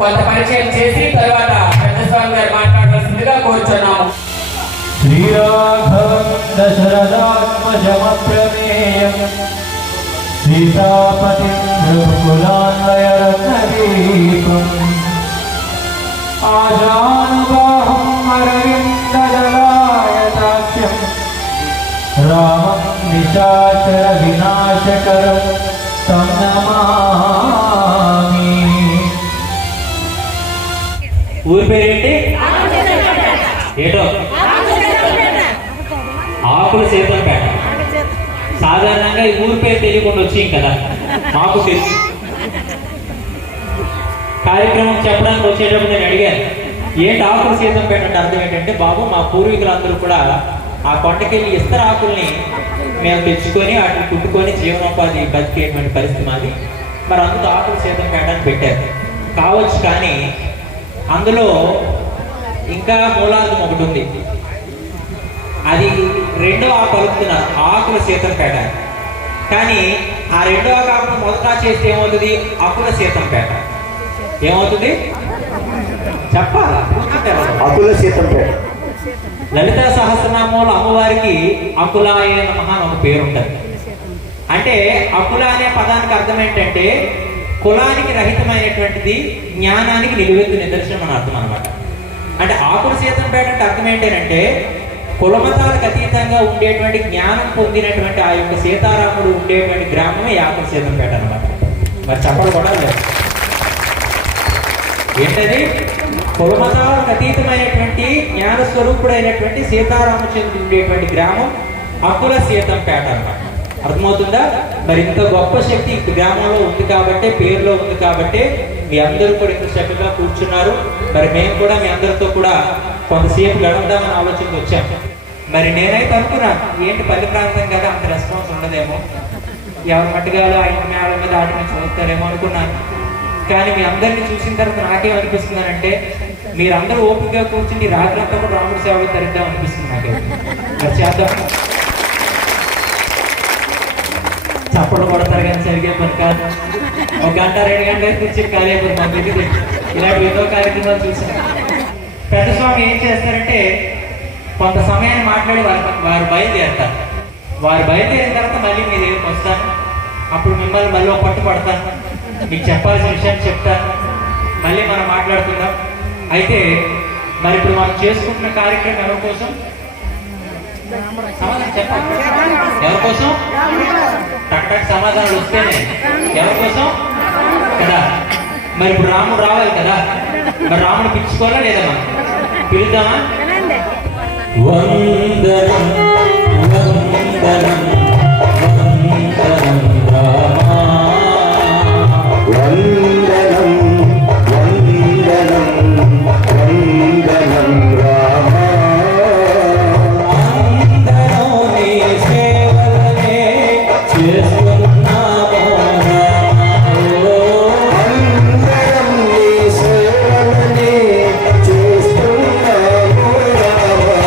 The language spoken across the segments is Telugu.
కొంత పరిచయం చేసి తర్వాత పెద్ద స్వామి గారు మాట్లాడాల్సిందిగా కోరుచున్నాము. శ్రీరాఘవం దశరథాత్మజమప్రమేయం సీతాపతిం రఘుకులాన్వయరత్నదీపం ఆజానుబాహుం అరవిందదలాయతాఖ్యం రామం నిశాచర వినాశకరం తం నమామి. ఊరి పేరేంటి? ఏటో ఆకుల సీతంపేట. సాధారణంగా ఈ ఊరి పేరు తెలియకుండా వచ్చింది కదా, మాకు తెలుసు. కార్యక్రమం చెప్పడానికి వచ్చేటప్పుడు నేను అడిగాను, ఏంటి ఆకుల సీతంపేట అంటే అర్థం ఏంటంటే, బాబు మా పూర్వీకులందరూ కూడా ఆ కొండకెళ్ళి ఇస్తర ఆకుల్ని మేము తెచ్చుకొని వాటిని కుట్టుకొని జీవనోపాధి బతికేటువంటి పరిస్థితి మాది. మరి అందులో ఆకుల సీతంపేట అని పెట్టారు కావచ్చు, కానీ అందులో ఇంకా మూలాంతం ఒకటి ఉంది. అది రెండో ఆకు కలుపుతున్నారు, ఆకుల సీతంపేట. కానీ ఆ రెండో ఆకు మొదట చేస్తే ఏమవుతుంది? అకుల సీతంపేట. ఏమవుతుంది చెప్పాలా? అకుల సీతంపేట. లలిత సహస్రనామంలో అమ్మవారికి అకులాయ నమః అని ఒక పేరు ఉంటుంది. అంటే అకుల అనే పదానికి అర్థం ఏంటంటే కులానికి రహితమైనటువంటిది, జ్ఞానానికి నిలువెత్తు నిదర్శనం అని అర్థం అనమాట. అంటే ఆకుల సీతంపేట అంటే అర్థం ఏంటంటే కులమతాలకు అతీతంగా ఉండేటువంటి జ్ఞానం పొందినటువంటి ఆ యొక్క సీతారాముడు ఉండేటువంటి గ్రామమే ఆకుల సీతంపేట అనమాట. మరి చెప్పడం కూడా లేదు ఏంటది? కులమతాలకు అతీతమైనటువంటి జ్ఞాన స్వరూపుడైనటువంటి సీతారామచంద్రుడు ఉండేటువంటి గ్రామం అకుల సీతంపేట అన్నమాట. అర్థమవుతుందా? మరి ఇంత గొప్ప శక్తి ఈ గ్రామంలో ఉంది కాబట్టి, పేరులో ఉంది కాబట్టి మీ అందరూ కూడా ఇంత చక్కగా కూర్చున్నారు. మరి మేము కూడా మీ అందరితో కూడా కొంతసేపు గడవదామని ఆలోచనకు వచ్చాం. మరి నేనైతే అనుకున్నాను, ఏంటి పల్లె ప్రాంతం కదా, అంత రెస్పాన్స్ ఉండదేమో, ఎవరి మట్టుగాలో ఆ ఇంటి మేళ మీద ఆటి నుంచి చూస్తారేమో అనుకున్నాను. కానీ మీ అందరినీ చూసిన తర్వాత నాకేమనిపిస్తుందనంటే, మీరందరూ ఓపికగా కూర్చుని రాత్రంతా కూడా రాముడి సేవలు తరిద్దాం అనిపిస్తుంది నాకైతే. మరి చేద్దాం. చప్పట్లు కొడతారు కానీ సరిగ్గా పని కాదు. 1 గంట 2 గంటలు కూర్చొని ఖాళీ అయిపోతుంది మన దగ్గర. ఇలాంటి ఏదో కార్యక్రమాలు చూసాం. పెద్ద స్వామి ఏం చేస్తారంటే, కొంత సమయాన్ని మాట్లాడి వారు బయలుదేరుతారు. వారు బయలుదేరిన తర్వాత మళ్ళీ మీ దగ్గరికి వస్తాను. అప్పుడు మిమ్మల్ని మళ్ళీ పట్టుపడతాను, మీకు చెప్పాల్సిన విషయాన్ని చెప్తాను, మళ్ళీ మనం మాట్లాడుకుందాం. అయితే మరి ఇప్పుడు మనం చేసుకుంటున్న కార్యక్రమం ఎవరి కోసం? సమాధానం చెప్పాలి. ఎవరి కోసం? టక్ సమాధానాలు వస్తేనే ఎవరి కోసం కదా. మరి ఇప్పుడు రాముడు రావాలి కదా, మరి రాముడు పిలుచుకోవాలా లేదా? మనం పిలుద్దామా? వందనం వందనం వందనం రామా, వందనం వందనం వందనం రామా, అందరూ నీ సేవలనే చేస్తున్నాము రామా, అందరం నీ సేవలనే చేస్తున్నాము రామా,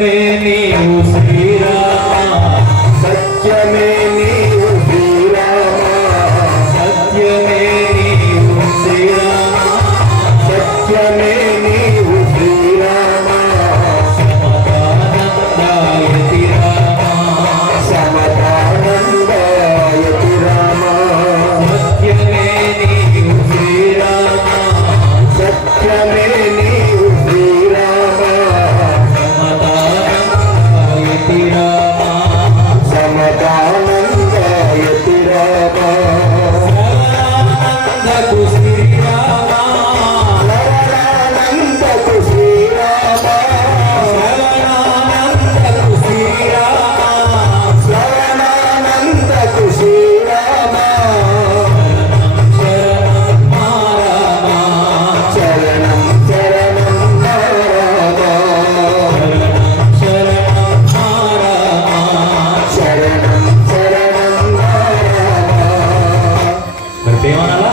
సత్యమే నీవు శ్రీరామ సత్యమే నీవు శ్రీరామ సత్యమే నీవు శ్రీరామ సత్యమే నీవు శ్రీరామ సమతానందాయతి రామ సమతానందాయతి రామ సత్యమే నీవు శ్రీరామ సత్యమే నీవు శ్రీరామ సమతానందాయతి రామ సమతానందాయతి రామ సర్వానందకు శ్రీరామ సర్వానందకు శ్రీరామ సర్వానందకు శ్రీరామ సర్వానందకు శ్రీరామ శరణం చరణం నారాయణ శరణం శరణం నారాయణ మరి ఏమనాలా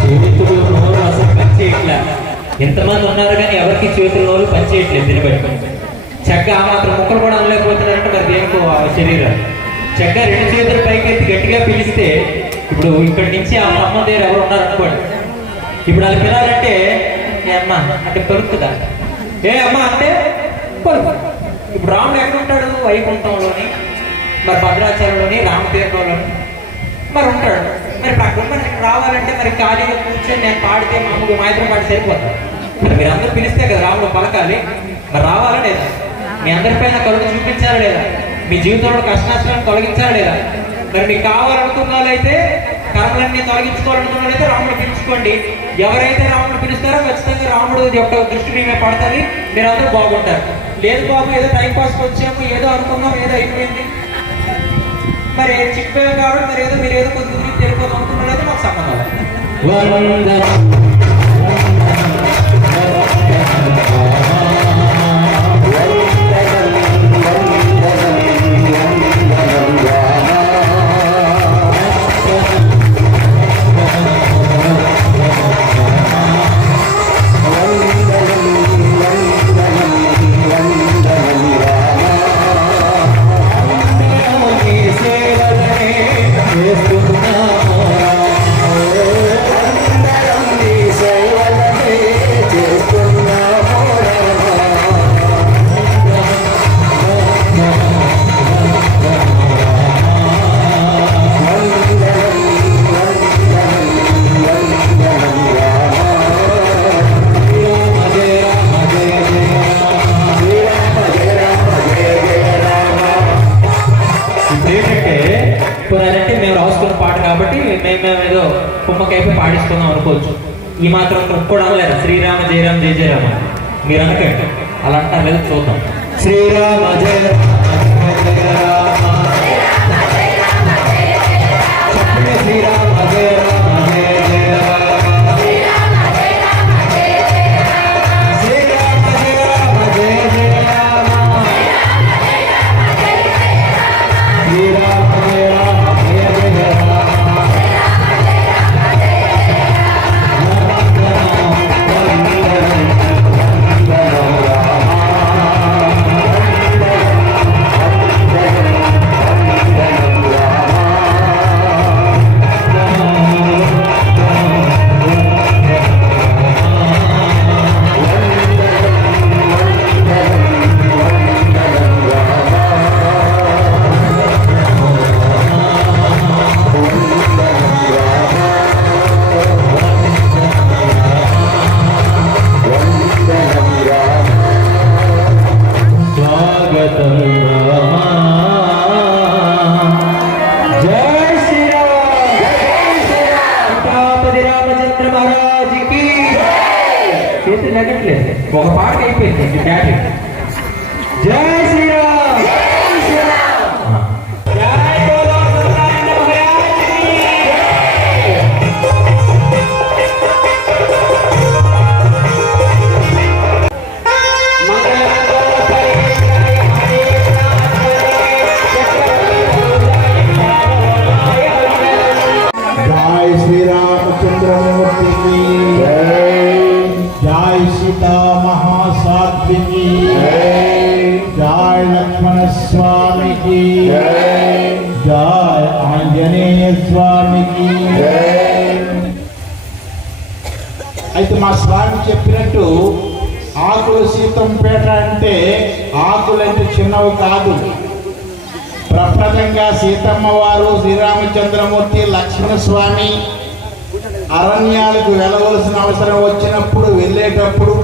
చేతులు నోరు అసలు పనిచేయట్లే. ఎంతమంది ఉన్నారు కానీ ఎవరికి చేతులు నోరు పనిచేయట్లేదు దీన్ని బట్టి చక్కగా ఆ మాత్రం ముక్కలు కూడా అనలేకపోతున్నారంటే మరి దేనికో ఆ శరీరం చక్కగా రెండు చేతులు పైకెత్తి గట్టిగా పిలిస్తే ఇప్పుడు ఇక్కడి నుంచి ఆ అమ్మ దగ్గర ఎవరు ఉన్నారనుకోండి ఇప్పుడు వాళ్ళు పిలాలంటే ఏ అమ్మ అంటే పలుకుతుందా ఏ అమ్మ అంటే పలుకు ఇప్పుడు రాముడు ఎక్కడ ఉంటాడు వైకుంఠంలోని మరి భద్రాచలంలోని రామతీర్థంలోని మరి ఉంటాడు మరి అక్కడ మరి రావాలంటే మరి ఖాళీగా కూర్చొని నేను పాడితే మామూలు మాత్రం పాడి సరిపోతాను మరి మీరు అందరూ పిలిస్తే కదా రాముడు పలకాలి మరి రావాలా లేదా మీ అందరిపైన కరుణ చూపించాలా లేదా మీ జీవితంలో కష్టనష్టాలను తొలగించాలా లేదా మరి మీకు కావాలనుకున్న వాళ్ళైతే కర్మలన్నీ తొలగించుకోవాలనుకున్న వాళ్ళైతే రాముడు పిలుచుకోండి ఎవరైతే రాముడు పిలుస్తారో ఖచ్చితంగా రాముడు యొక్క దృష్టి మీ మీద పడుతుంది మీరు అందరూ బాగుంటారు లేదు బాబు ఏదో టైం పాస్కి వచ్చాము ఏదో అనుకున్నాం ఏదో అయిపోయింది మరి చెప్పాము కాబట్టి మరి ఏదో మీరు ఏదో కొద్ది దూరం తెలిపోతాం అనుకున్నది మాకు సంబంధం ఏంటంటే మేము రాసుకున్న పాట కాబట్టి మేము ఏదో కుమ్మకైపోయి పాడిస్తున్నాం అనుకోవచ్చు ఈ మాత్రం కూడా అనలేదు శ్రీరామ జయరామ జయ జయరామ మీరు అనకండి అలా అంటారు లేదు చూద్దాం శ్రీరామ జయ శ్రీరామ జయ రామ జయ జయ శ్రీరామ జయ రామ జయ జయ రామ శ్రీరామ జయ రామ జయ జయ రామ ఒక పాట అయిపోయింది బ్యాటింగ్ జై శ్రీరామ్ జై బోలో సత్యనారాయణ ఆంజనేయ స్వామికి. అయితే మా స్వామి చెప్పినట్టు ఆకుల సీతంపేట అంటే ఆకులంటే చిన్నవి కాదు. ప్రప్రదంగా సీతమ్మ వారు, శ్రీరామచంద్రమూర్తి, లక్ష్మణస్వామి అరణ్యాలకు వెళ్ళవలసిన అవసరం వచ్చినప్పుడు వెళ్ళేటప్పుడు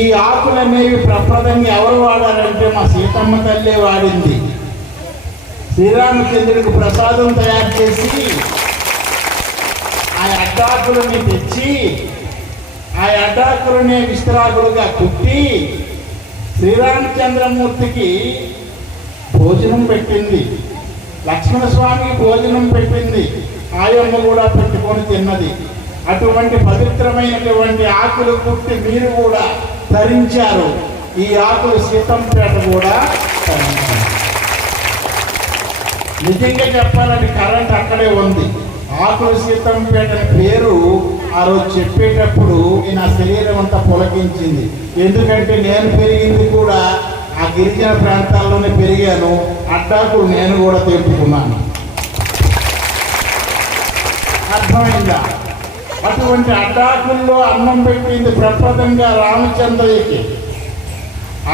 ఈ ఆకులనేవి ప్రప్రదంగా ఎవరు వాడారంటే మా సీతమ్మ తల్లే వాడింది. శ్రీరామచంద్రుడికి ప్రసాదం తయారు చేసి ఆ అడ్డాకులని తెచ్చి ఆ అడ్డాకులనే విస్తరాకులుగా కుట్టి శ్రీరామచంద్రమూర్తికి భోజనం పెట్టింది, లక్ష్మణస్వామికి భోజనం పెట్టింది, ఆయమ్మ కూడా పెట్టుకొని తిన్నది. అటువంటి పవిత్రమైనటువంటి ఆకులు కుట్టి మీరు కూడా ధరించారు. ఈ ఆకులు సీతంపేట కూడా ధరించారు. నిజంగా చెప్పాలంటే కరెంట్ అక్కడే ఉంది. ఆకుల సీతంపేట పేరు ఆ రోజు చెప్పేటప్పుడు నా శరీరం అంతా పులకించింది. ఎందుకంటే నేను పెరిగింది కూడా ఆ గిరిజన ప్రాంతాల్లోనే పెరిగాను. అడ్డాకులు నేను కూడా తెంపుకున్నాను. అర్థమైందా? అటువంటి అడ్డాకుల్లో అన్నం పెట్టింది ప్రప్రదంగా రామచంద్రయ్యకి.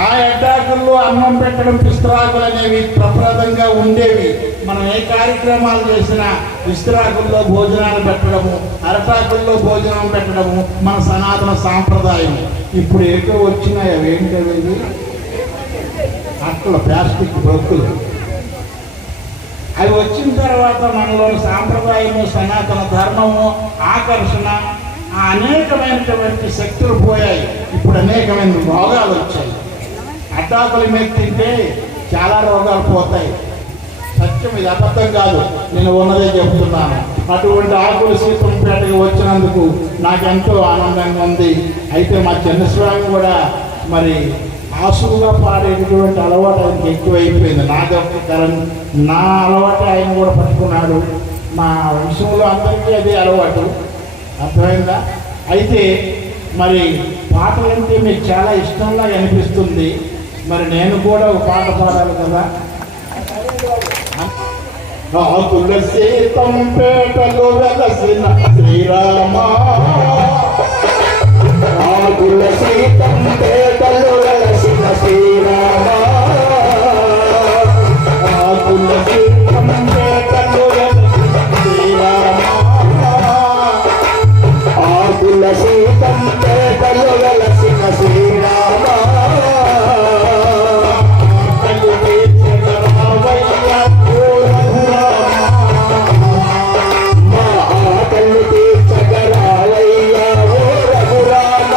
ఆ అడ్డాకుల్లో అన్నం పెట్టడం, విస్తరాకులు అనేవి ప్రప్రదంగా ఉండేవి. మనం ఏ కార్యక్రమాలు చేసినా విస్తరాకుల్లో భోజనాలు పెట్టడము, అరటాకుల్లో భోజనం పెట్టడము మన సనాతన సాంప్రదాయం. ఇప్పుడు ఏటో వచ్చినాయి అవి ఏంటవి? అట్ల ప్లాస్టిక్ బ్రొక్కులు. అవి వచ్చిన తర్వాత మనలోని సాంప్రదాయము, సనాతన ధర్మము, ఆకర్షణ, అనేకమైనటువంటి శక్తులు పోయాయి. ఇప్పుడు అనేకమైన రోగాలు వచ్చాయి. అడ్డాకుల మీద తింటే చాలా రోగాలు పోతాయి. సత్యం, ఇది అబద్ధం కాదు, నేను ఉన్నదే చెబుతున్నాను. అటువంటి ఆకులు సీతంపేటకి వచ్చినందుకు నాకెంతో ఆనందంగా ఉంది. అయితే మా చిన్నస్వామి కూడా మరి ఆసువుగా పాడేటటువంటి అలవాటు ఆయనకి ఎక్కువైపోయింది. నా అలవాటు ఆయన కూడా పట్టుకున్నాడు. మా వంశంలో అందరికీ అదే అలవాటు. అర్థమైందా? అయితే మరి పాటలంటే మీకు చాలా ఇష్టంగా అనిపిస్తుంది. మరి నేను కూడా ఒక పాట పాడాలి కదా. ఆకుల సీతంపేటలో వెలసిన శ్రీరామ, ఆకుల సీతంపేటలో వెలసిన శ్రీరామ, ఆకుల సీతంపేటలో వెలసిన శ్రీరామ, ఆకుల సీతంపేటలో వెలసిన శ్రీరామ, మా ఆకలి తీర్చగరావయ్యా ఓ రఘురామ,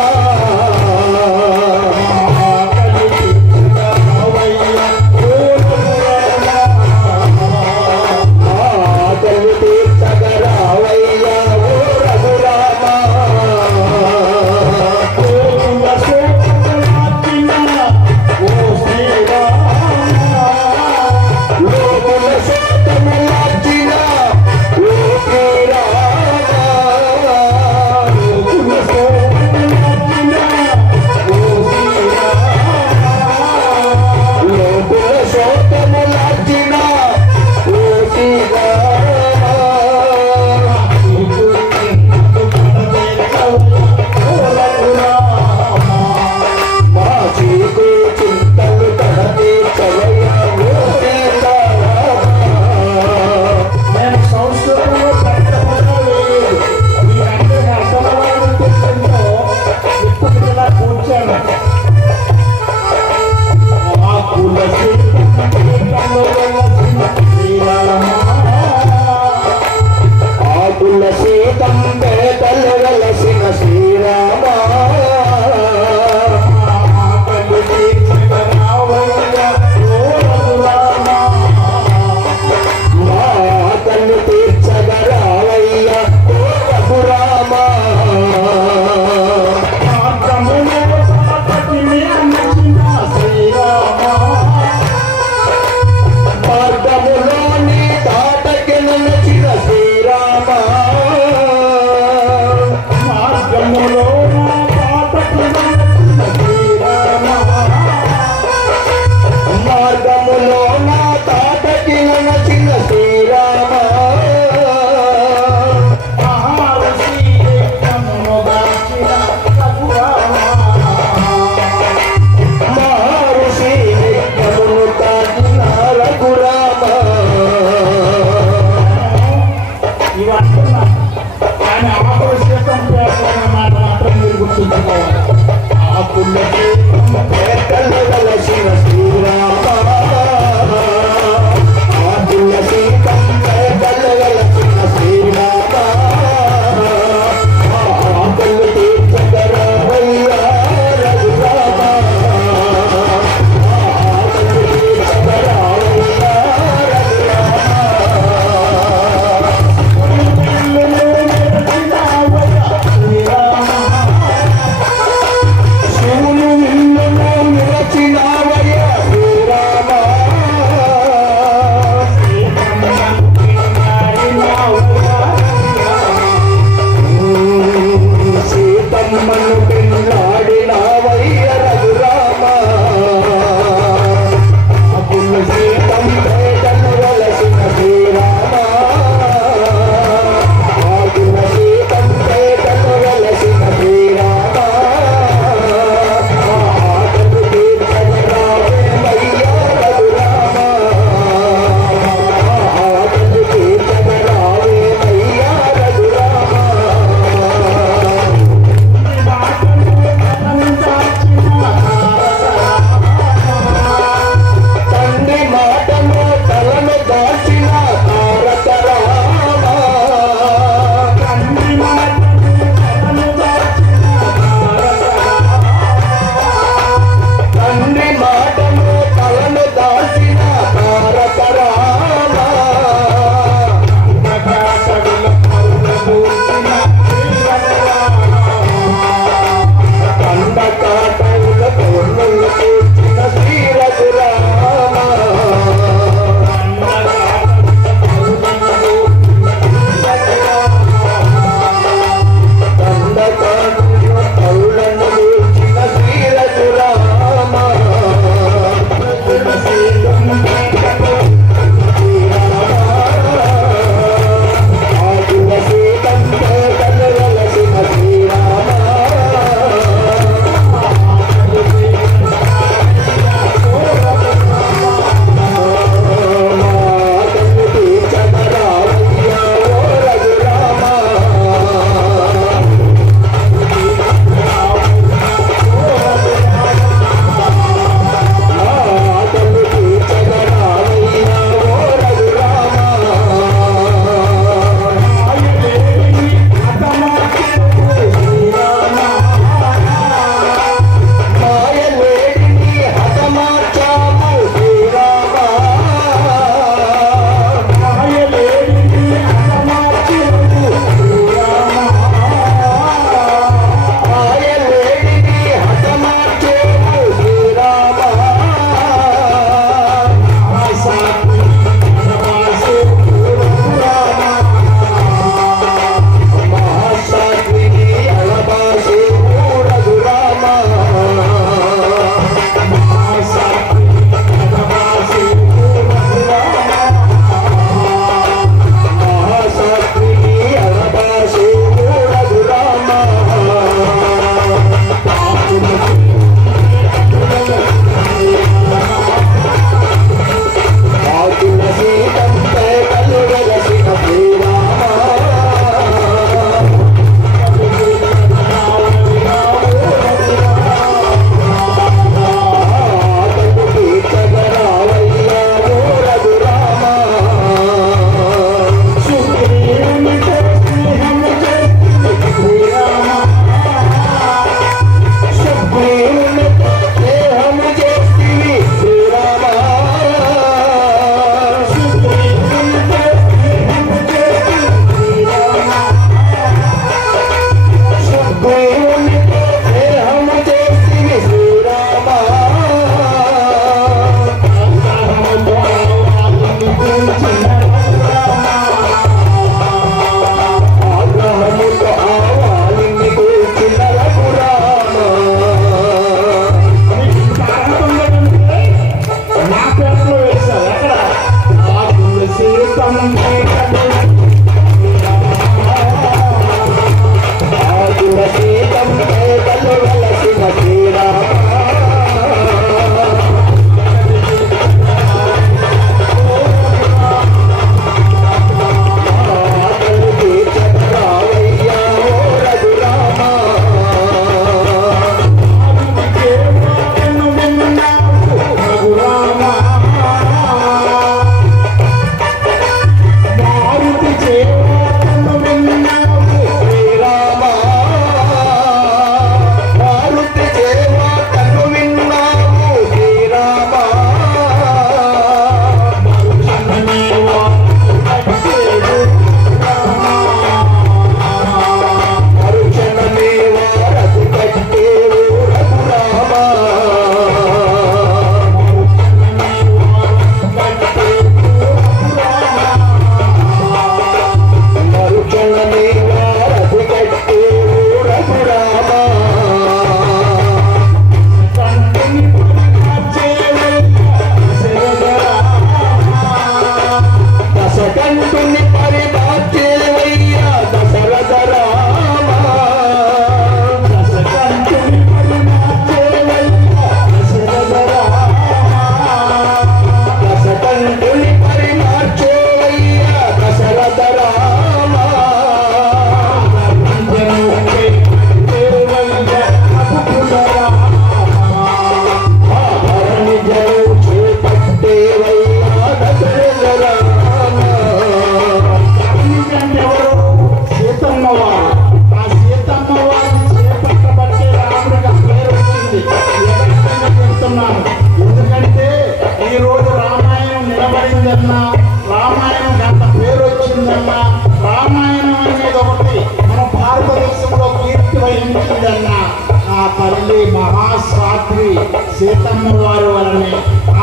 సీతమ్మ వారి వలనే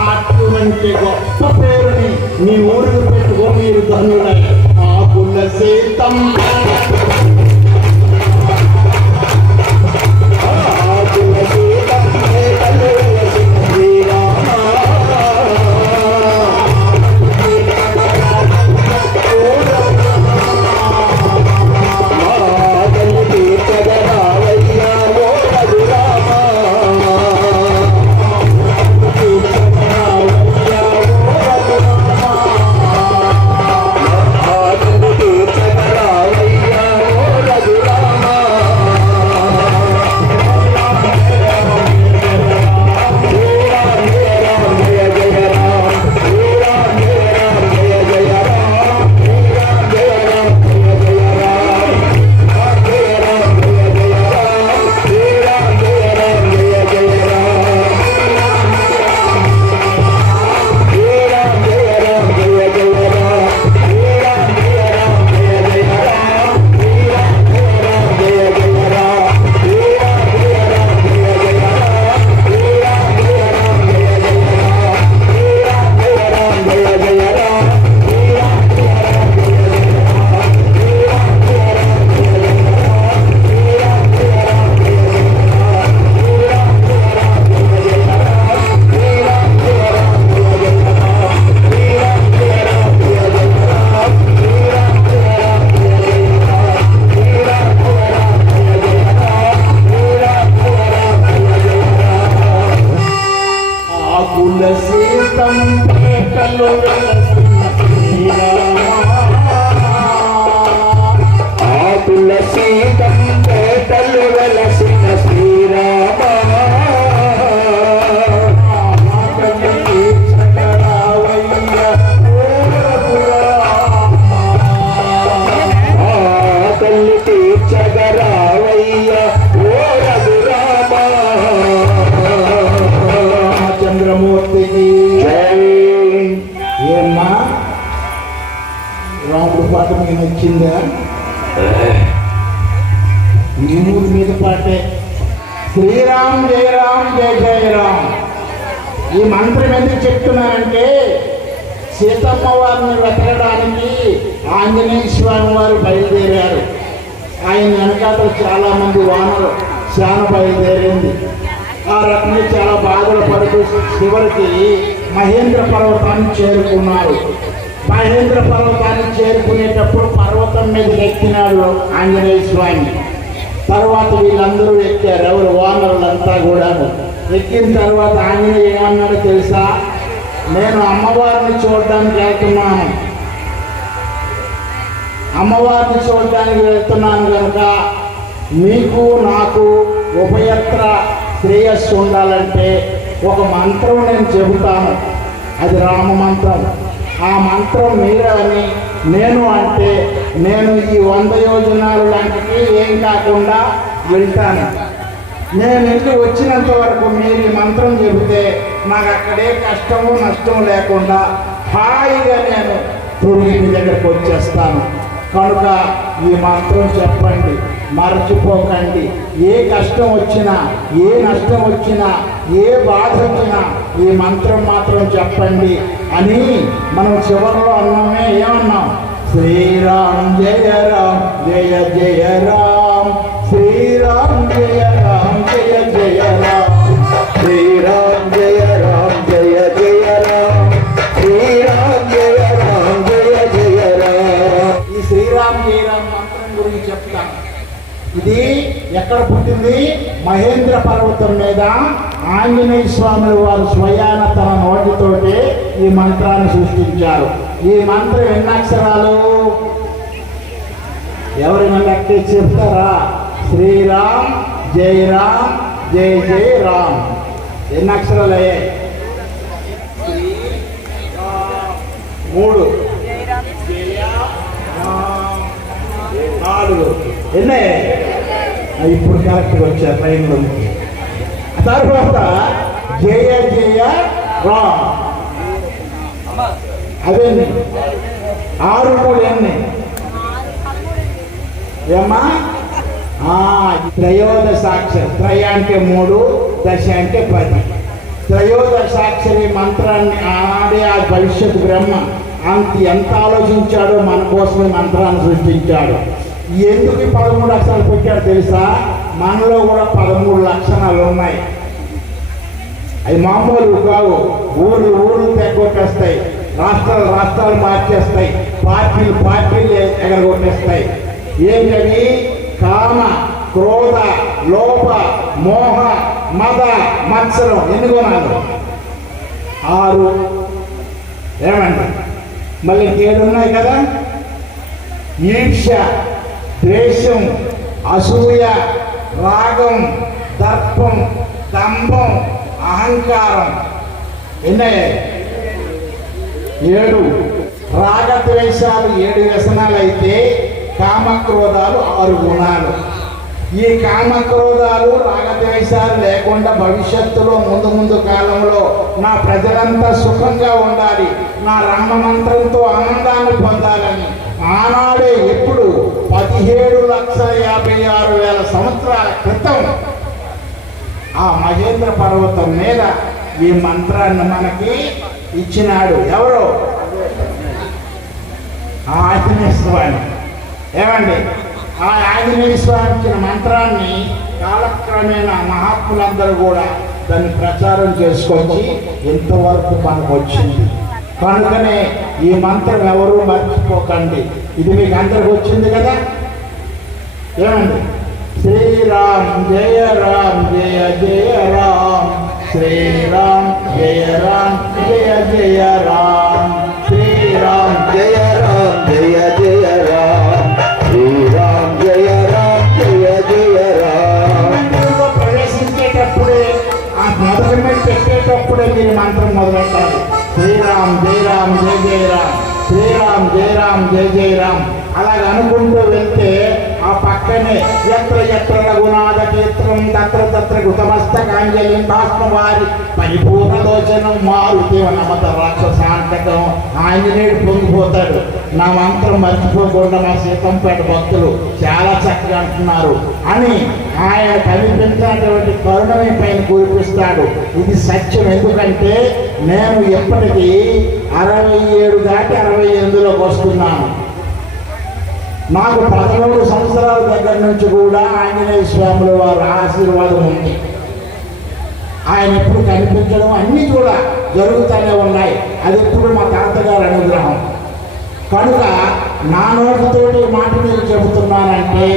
అటువంటి గొప్ప పేరుని మీ ఊరికి పెట్టుకో, మీరు ధనులై. ఆకుల సీతమ్మ ఆకుల సీతమ్మ పేటలు వెలసిన శ్రీరామ. రాముడు పాట మీకు నచ్చిందా? ఈ ఊరి మీద పాటే. శ్రీరామ్ జయ రామ్ జయ జయ రామ్. ఈ మంత్రం ఎందుకు చెప్తున్నానంటే, సీతమ్మ వారిని వెతకడానికి ఆంజనేయ స్వామి వారు బయలుదేరారు. ఆయన వెనకాల చాలా మంది వానరు శాన బయలుదేరింది. ఆ రకంగా చాలా బాధలు పడుతూ చివరికి మహేంద్ర పర్వతాన్ని చేరుకున్నారు. మహేంద్ర పర్వతాన్ని చేరుకునేటప్పుడు పర్వతం మీద ఎక్కినాడు ఆంజనేయ స్వామి. తర్వాత వీళ్ళందరూ ఎక్కారు, ఎవరు వానరులంతా కూడా. ఎక్కిన తర్వాత ఆంజనేయ ఏమన్నాడు తెలుసా? నేను అమ్మవారిని చూడడానికి వెళ్తున్నాను, అమ్మవారిని చూడడానికి వెళ్తున్నాను కనుక మీకు నాకు ఉభయత్ర శ్రేయస్సు ఉండాలంటే ఒక మంత్రం నేను చెబుతాను, అది రామ మంత్రం. ఆ మంత్రం మీరని నేను అంటే నేను ఈ 100 యోజనాలు లాంటివి ఏం కాకుండా వెళ్తాను. నేను వెళ్ళి వచ్చినంత వరకు మీరు ఈ మంత్రం చెబితే నాకు అక్కడే కష్టము నష్టము లేకుండా హాయిగా నేను తిరిగి మీ దగ్గరకు వచ్చేస్తాను. కనుక ఈ మంత్రం చెప్పండి, మరచిపోకండి. ఏ కష్టం వచ్చినా, ఏ నష్టం వచ్చినా, ఏ బాధ వచ్చినా ఈ మంత్రం మాత్రం చెప్పండి అని మనం చివరిలో అన్నామే. ఏమన్నాం? శ్రీరామ్ జయ రామ్ జయ జయ రామ్, శ్రీరామ్ జయ రామ్ జయ జయ రామ్, శ్రీరామ్ జయ రామ్ జయ జయ రామ్, శ్రీరామ్ జయ రామ్ జయ జయ రామ్. ఈ శ్రీరామ్ జయ రామ్ మంత్రం గురించి చెప్తాను. ఇది ఎక్కడ పుట్టింది? మహేంద్ర పర్వతం మీద ఆంజనేయ స్వామి వారు స్వయాన తన నోటితోటి ఈ మంత్రాన్ని సృష్టించారు. ఈ మంత్రం ఎన్ని అక్షరాలు? ఎవరైనా లెక్క చెప్తారా? శ్రీరామ్ జై రామ్ జై జై రామ్. ఎన్ని అక్షరాలు అయ్యాయి? 3. 4. ఎన్నే? ఇప్పుడు కరెక్ట్గా వచ్చారు ట్రైన్లో. తర్వాత జయ జయ రామ్. అదేండి 6 3 ఎన్ని? ఏమ్మా? త్రయోదశాక్షరం. త్రయ అంటే 3, దశ అంటే 10. త్రయోదశాక్షరి మంత్రాన్ని ఆడే ఆ భవిష్యత్ బ్రహ్మ ఎంత ఆలోచించాడో మన కోసమే మంత్రాన్ని సృష్టించాడు. ఎందుకు 13 అక్షరాలు పెట్టాడు తెలుసా? మనలో కూడా 13 లక్షణాలు ఉన్నాయి. అవి మామూలు కావు. ఊర్లు తెగొట్టేస్తాయి, రాష్ట్రాలు మార్చేస్తాయి, పార్టీలు ఎగరగొట్టేస్తాయి. ఏంటవి? కామ, క్రోధ, లోభ, మోహ, మద, మత్సరం. ఎన్ని గుణాలు? 6. ఏమండి? మళ్ళీ 7 ఉన్నాయి కదా. ఈర్ష్య, ద్వేషం, అసూయ, రాగం, దర్పం, దంభం, అహంకారం. ఎన్నయ్యాయి? 7. రాగద్వేషాలు 7 వ్యసనాలు అయితే కామక్రోధాలు 6 గుణాలు. ఈ కామక్రోధాలు రాగద్వేషాలు లేకుండా భవిష్యత్తులో ముందు కాలంలో నా ప్రజలంతా సుఖంగా ఉండాలి, నా రామమంత్రంతో ఆనందాన్ని పొందాలని ఆనాడే ఎప్పుడు 17,56,000 సంవత్సరాల క్రితం ఆ మహేంద్ర పర్వతం మీద ఈ మంత్రాన్ని మనకి ఇచ్చినాడు. ఎవరు? ఆంజనేయ స్వామి. ఏమండి? ఆ ఆంజనేయ స్వామి ఇచ్చిన మంత్రాన్ని కాలక్రమేణా మహాత్ములందరూ కూడా దాన్ని ప్రచారం చేసుకొచ్చి ఎంతవరకు మనకు వచ్చింది. కనుకనే ఈ మంత్రం ఎవరు మర్చిపోకండి. ఇది మీకు అందరికి వచ్చింది కదా. ఏమండి? శ్రీరామ్ జయ రామ్ జయ జయ రామ్, శ్రీరామ్ జయ రామ్ జయ జయ రామ్, శ్రీరామ్ జయ రామ్ జయ జయ రామ్, శ్రీరామ్ జయ రామ్ జయ జయ రామ్. మందిరంలో ప్రవేశించేటప్పుడే, ఆ మొదటి మీద పెట్టేటప్పుడే మీరు మంత్రం మొదలెట్టాలి. శ్రీరామ్ జయ రామ్ జయ జయ రామ్, శ్రీరామ్ జయ రామ్ జయ జయ రామ్. అలాగ అనుకుంటూ వెళ్తే ఆ పక్కనే ఎత్ర ఎత్ర రఘునాథ కీర్తనం తత్ర తత్ర కృతమస్తకాంజలిం భాస్మవారి పరిపూర్ణలోచనం మారుతి నమత రాక్షసాంతకం. ఆంజనేయుడు పొంగిపోతాడు. నా మంత్రం మర్చిపోకుండా మా సీతంపేట భక్తులు చాలా చక్కగా అంటున్నారు అని ఆయన కనిపించినటువంటి కరుణని పైన కురిపిస్తాడు. ఇది సత్యం. ఎందుకంటే నేను ఎప్పటికీ 67 దాటి 68లోకి వస్తున్నాను. నాకు 13 సంవత్సరాల దగ్గర నుంచి కూడా ఆంజనేయ స్వాముల వారి ఆశీర్వాదం ఉంది. ఆయన ఎప్పుడు కనిపించడం అన్నీ కూడా జరుగుతూనే ఉన్నాయి. అది ఎప్పుడు మా తాతగారి అనుగ్రహం. కనుక నా నోటితోటి మాట మీరు చెబుతున్నానంటే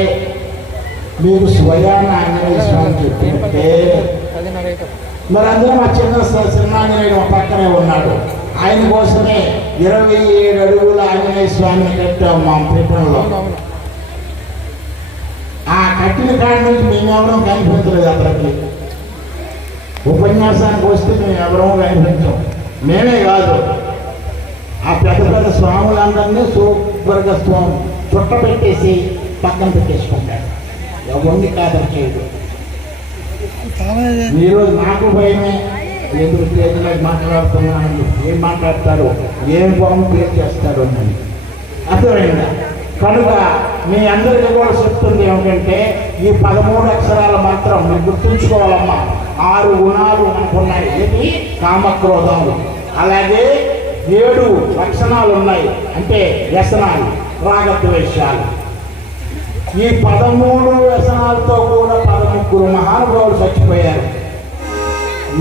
మీకు స్వయాన ఆంజనేయ స్వామి చెప్పినట్టే. మరి అందులో మా చిన్నాంజనేయుడు మా పక్కనే ఉన్నాడు. ఆయన కోసమే 27 అడుగుల ఆంజనేయ స్వామిని కట్టాం మా పీఠంలో. ఆ కట్టిన కాడి నుంచి మేమెవరం కనిపించలేదు. అతనికి ఉపన్యాసానికి వస్తే మేము ఎవరూ కనిపించాం. మేమే కాదు, ఆ పెద్ద స్వాములందరినీ సూపర్గా చుట్ట పెట్టేసి పక్కన పెట్టేసుకుంటాడు. ఎవరిని కాదని చేయడు. ఈరోజు నాకు భయమే. ఎందుకు స్టేజ్ మీద మాట్లాడుతున్నాను, ఏం మాట్లాడతారు, ఏం బాగుంది క్రియేట్ చేస్తారు అని అర్థమైందా? కనుక మీ అందరికీ కూడా చెప్తుంది ఏమిటంటే ఈ 13 అక్షరాల మంత్రం మీరు గుర్తుంచుకోవాలమ్మా. 6 గుణాలు మనకున్నాయి. ఏది? కామక్రోధాలు. అలాగే 7 లక్షణాలు ఉన్నాయి, అంటే వ్యసనాలు, రాగద్వేషాలు. ఈ 13 వ్యసనాలతో కూడా 13 మహానుభావులు చచ్చిపోయారు.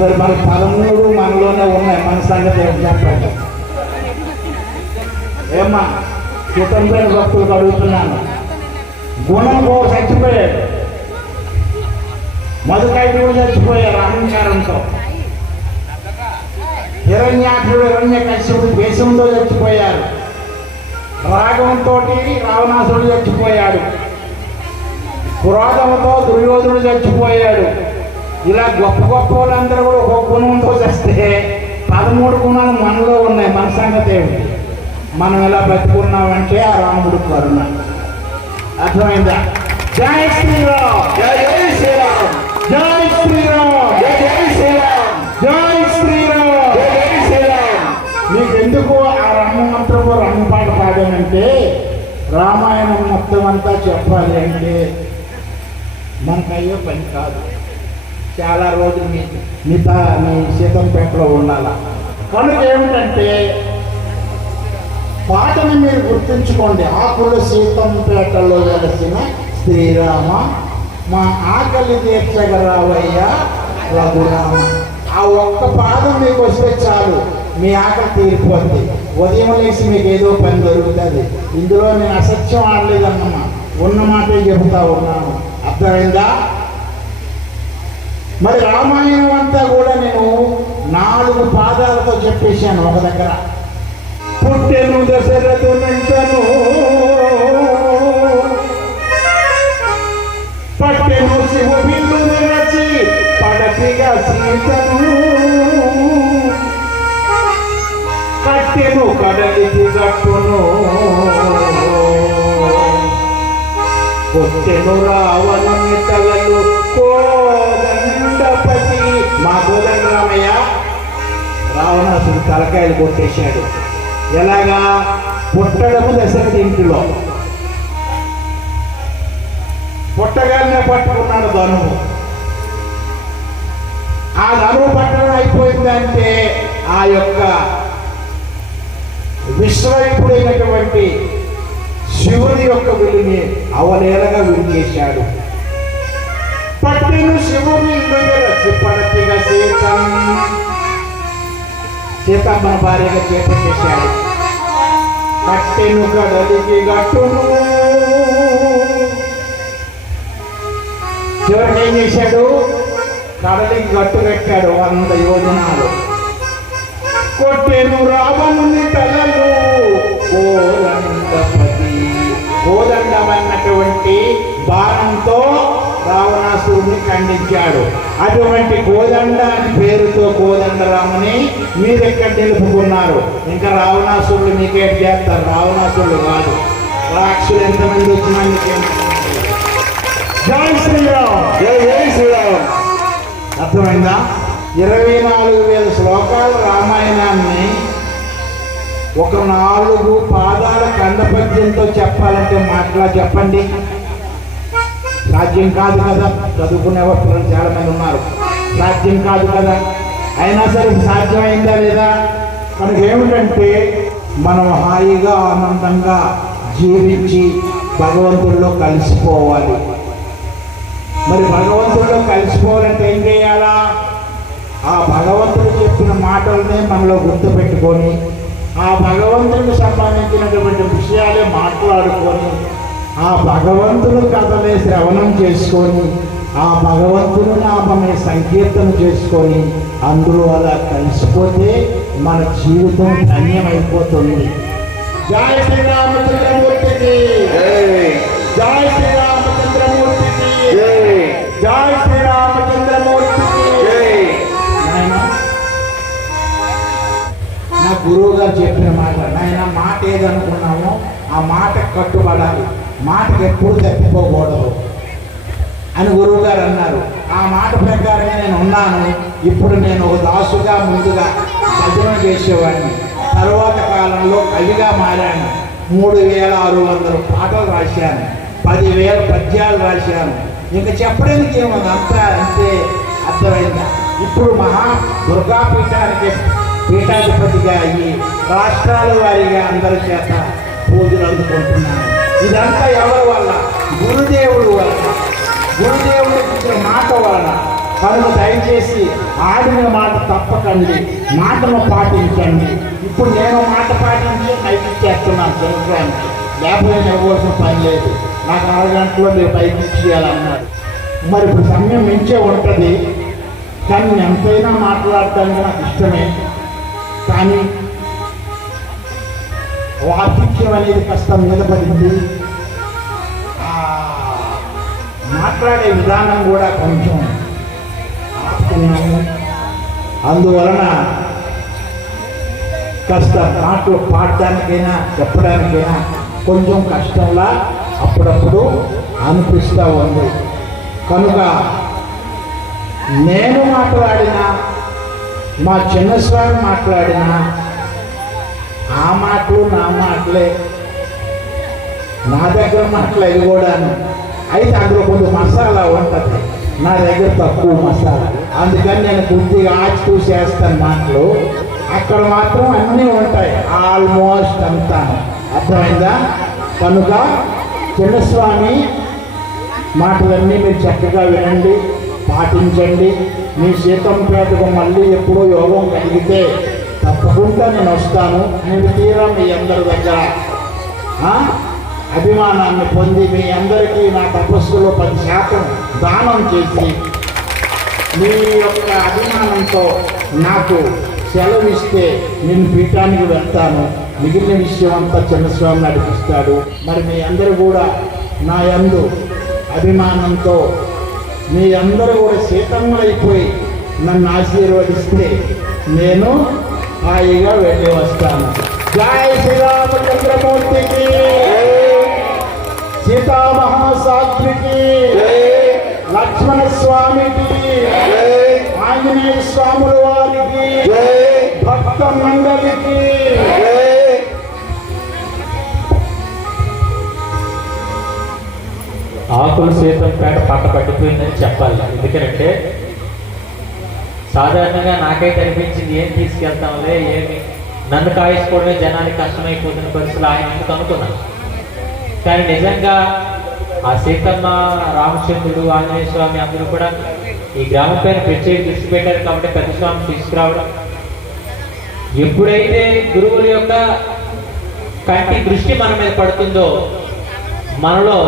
మరి మన 13 మనలోనే ఉన్నాయి. మన సంగతి చెప్పండి. ఏమ్మా చిత్తంపేట భక్తులకు అడుగుతున్నాను. గుణం చచ్చిపోయాడు, మధుకైపుడు చచ్చిపోయారు అహంకారంతో, హిరణ్యకశ్యపుడు ద్వేషంతో చచ్చిపోయారు, రాగంతో రావణాసుడు చచ్చిపోయాడు, క్రోధంతో దుర్యోధనుడు చచ్చిపోయాడు. ఇలా గొప్ప వాళ్ళందరూ కూడా ఒక గుణంతో చేస్తే 13 గుణాలు మనలో ఉన్నాయి. మన సంగతి ఏమిటి? మనం ఎలా బతుకున్నామంటే ఆ రాముడు కరుణ. అర్థమైందా? జై శ్రీరామ్, జై జై శ్రీరామ్, జై శ్రీరామ్, జై జై శ్రీరామ్, జై శ్రీరామ్, జై జై శ్రీరామ్. నీకెందుకు ఆ రామ మంత్రము పాట పాడానంటే రామాయణం మొత్తం అంతా చెప్పాలి అంటే మనకు అయ్యే పని కాదు. చాలా రోజులు మీ సీతంపేటలో ఉండాల. కనుక ఏమిటంటే పాటని మీరు గుర్తుంచుకోండి. ఆకుల సీతంపేటలో వెలసిన శ్రీరామ మా ఆకలి తీర్చగరావయ్యా రఘురామ. ఆ ఒక్క పాదం మీకు వస్తే చాలు, మీ ఆకలి తీరిపోద్ది. ఉదయం లేచి మీకు ఏదో పని దొరుకుతుంది. ఇందులో నేను అసత్యం ఆడలేదన్నమా, ఉన్న మాటే చెబుతా ఉన్నాను. అర్థమైందా? మరి రామాయణం అంతా కూడా నేను 4 పాదాలతో చెప్పేశాను ఒక దగ్గర. పుట్టెను దశరథునంతను, పట్టెను శివ బిందును రచి పడతిగా సీతను, కట్టెను కడలికి గట్టును, కొట్టెను రావణుని తలలు కోదండపతి. మా కోదండ రామయ్య రావణాసుడు తలకాయలు కొట్టేశాడు. ఎలాగా? పుట్టడము దశరథ ఇంటిలో, పుట్టగానే పట్టుకున్నాడు ధనువు. ఆ ధనువు పట్టడం అయిపోయిందంటే ఆ యొక్క విశ్వవిపుడైనటువంటి శివుని యొక్క విలుని అవలేలగా విడిచేశాడు. పట్టెను శివుని పడతిగా సీతమ్మను భార్యగా చేపట్టేశాడు. కట్టెను కడలికి గట్టును, చివరికి ఏం చేశాడు? కడలికి గట్టు కట్టాడు 100 యోజనాలు. కొట్టెను రావణుని తలలు కోదండపతి. కోదండమన్నటువంటి బాణంతో రావణాసురుడిని ఖండించాడు. అటువంటి కోదండ అని పేరుతో కోదండరాముని మీరు ఎక్కడ నిలుపుకున్నారు? ఇంకా రావణాసురుడు మీకేం చేస్తారు? రావణాసురుడు కాదు, రాక్షసులు ఎంతమంది వచ్చినా మీకేం. జై శ్రీరామ్, జై జై శ్రీరామ్. అర్థమైందా? 24,000 శ్లోకాలు రామాయణాన్ని ఒక 4 పాదాల కందపద్యంతో చెప్పాలంటే మాటలా చెప్పండి, సాధ్యం కాదు కదా. చదువుకునే వాళ్ళు చాలా మంది ఉన్నారు, సాధ్యం కాదు కదా. అయినా సరే సాధ్యమైందా లేదా? కనుక ఏమిటంటే మనం హాయిగా ఆనందంగా జీవించి భగవంతుడిలో కలిసిపోవాలి. మరి భగవంతుడిలో కలిసిపోవాలంటే ఏం చేయాలా? ఆ భగవంతుడు చెప్పిన మాటలనే మనలో గుర్తుపెట్టుకొని ఆ భగవంతుడికి సంబంధించినటువంటి విషయాలే మాట్లాడుకొని ఆ భగవంతుడు కథలే శ్రవణం చేసుకొని ఆ భగవంతుడు నామమే సంకీర్తన చేసుకొని అందులో అలా కలిసిపోతే మన జీవితం ధన్యమైపోతుంది. జై శ్రీరామచంద్రమూర్తికి జై శ్రీరామచంద్రమూర్తికి జై శ్రీరామచంద్రమూర్తికి. నా గురువు గారు చెప్పిన మాట, నాయన మాట ఏదనుకున్నామో ఆ మాటకు కట్టుబడాలి, మాటకు ఎప్పుడు తప్పిపోకూడదు అని గురువు గారు అన్నారు. ఆ మాట ప్రకారమే నేను ఉన్నాను. ఇప్పుడు నేను ఒక దాసుగా ముందుగా భజన చేసేవాడిని, తర్వాత కాలంలో కవిగా మారాను. 3,600 పాటలు రాశాను, 10,000 పద్యాలు రాశాను. ఇంకా చెప్పడానికి ఏమో అంతా అంతే. అర్థమైందా? ఇప్పుడు మహా దుర్గాపీఠానికి పీఠాధిపతిగా అయ్యి రాష్ట్రాల వారీగా అందరి చేత పూజలు అందుకుంటున్నాను. ఇదంతా ఎవరి వల్ల? గురుదేవుడు వల్ల, గురుదేవుడు ఇచ్చిన మాట వల్ల. కనుక దయచేసి ఆడిన మాట తప్పకండి, మాటను పాటించండి. ఇప్పుడు నేను మాట పాటించి పైకి చేస్తున్నాను సంవత్సరానికి, లేకపోతే ఇవ్వాల్సిన పని లేదు. నాకు 6 గంటల్లో మీరు పైకి ఇచ్చేయాలన్నారు. మరి ఇప్పుడు సమయం మించే ఉంటుంది, కానీ ఎంతైనా మాట్లాడటానికి నాకు ఇష్టమే. కానీ వార్ధక్యం అనేది కష్టం మీద పడింది. మాట్లాడే విధానం కూడా కొంచెం ఆపుకున్నాము. అందువలన కాస్త మాటలు పాడడానికైనా చెప్పడానికైనా కొంచెం కష్టంలా అప్పుడప్పుడు అనిపిస్తూ ఉంది. కనుక నేను మాట్లాడినా, మా చిన్నస్వామి మాట్లాడినా ఆ మాటలు నా మాటలే, నా దగ్గర మాటలు అవి కూడాను. అయితే అందులో కొంచెం మసాలా ఉంటుంది. నా దగ్గర తక్కువ మసాలా, అందుకని నేను కొద్దిగా ఆచి చేస్తాను మాటలు. అక్కడ మాత్రం అన్నీ ఉంటాయి, ఆల్మోస్ట్ అంతా. అర్థమైందా? కనుక చిన్నస్వామి మాటలన్నీ మీరు చక్కగా వినండి, పాటించండి. మీ సీతంపేటకు మళ్ళీ ఎప్పుడో యోగం కలిగితే తప్పకుండా నేను వస్తాను. నేను తీరా మీ అందరి దగ్గర అభిమానాన్ని పొంది మీ అందరికీ నా తపస్సులో 10% దానం చేసి మీ యొక్క అభిమానంతో నాకు సెలవిస్తే నేను పీఠానికి వెళ్తాను. మిగిలిన విషయం అంతా చిన్నస్వామి నడిపిస్తాడు. మరి మీ అందరూ కూడా నా యందు అభిమానంతో మీ అందరూ కూడా సీతమ్మలైపోయి నన్ను ఆశీర్వదిస్తే నేను హాయిగా వెళ్ళి వస్తాను. జై శ్రీరామచంద్రమూర్తికి, సీతామహాసాధ్వికి, లక్ష్మణ స్వామికి, ఆంజనేయ స్వాముల వారికి, భక్త మండలికి. ఆకుల సీతంపేట పట్ట పట్టిపోయిందని చెప్పాలి. ఎందుకంటే సాధారణంగా నాకైతే అనిపించింది, ఏం తీసుకెళ్తాంలే, ఏమి నన్ను కాయించుకోవడమే జనానికి కష్టమైపోతున్న పరిస్థితులు ఆయన ఎందుకు అనుకున్నాను. కానీ నిజంగా ఆ సీతమ్మ, రామచంద్రుడు, ఆంజనేయ స్వామి అందరూ కూడా ఈ గ్రామం పైన ప్రత్యేక దృష్టి పెట్టారు కాబట్టి పెద్ద స్వామి తీసుకురావడం. ఎప్పుడైతే గురువుల యొక్క కంటి దృష్టి మన మీద పడుతుందో మనలో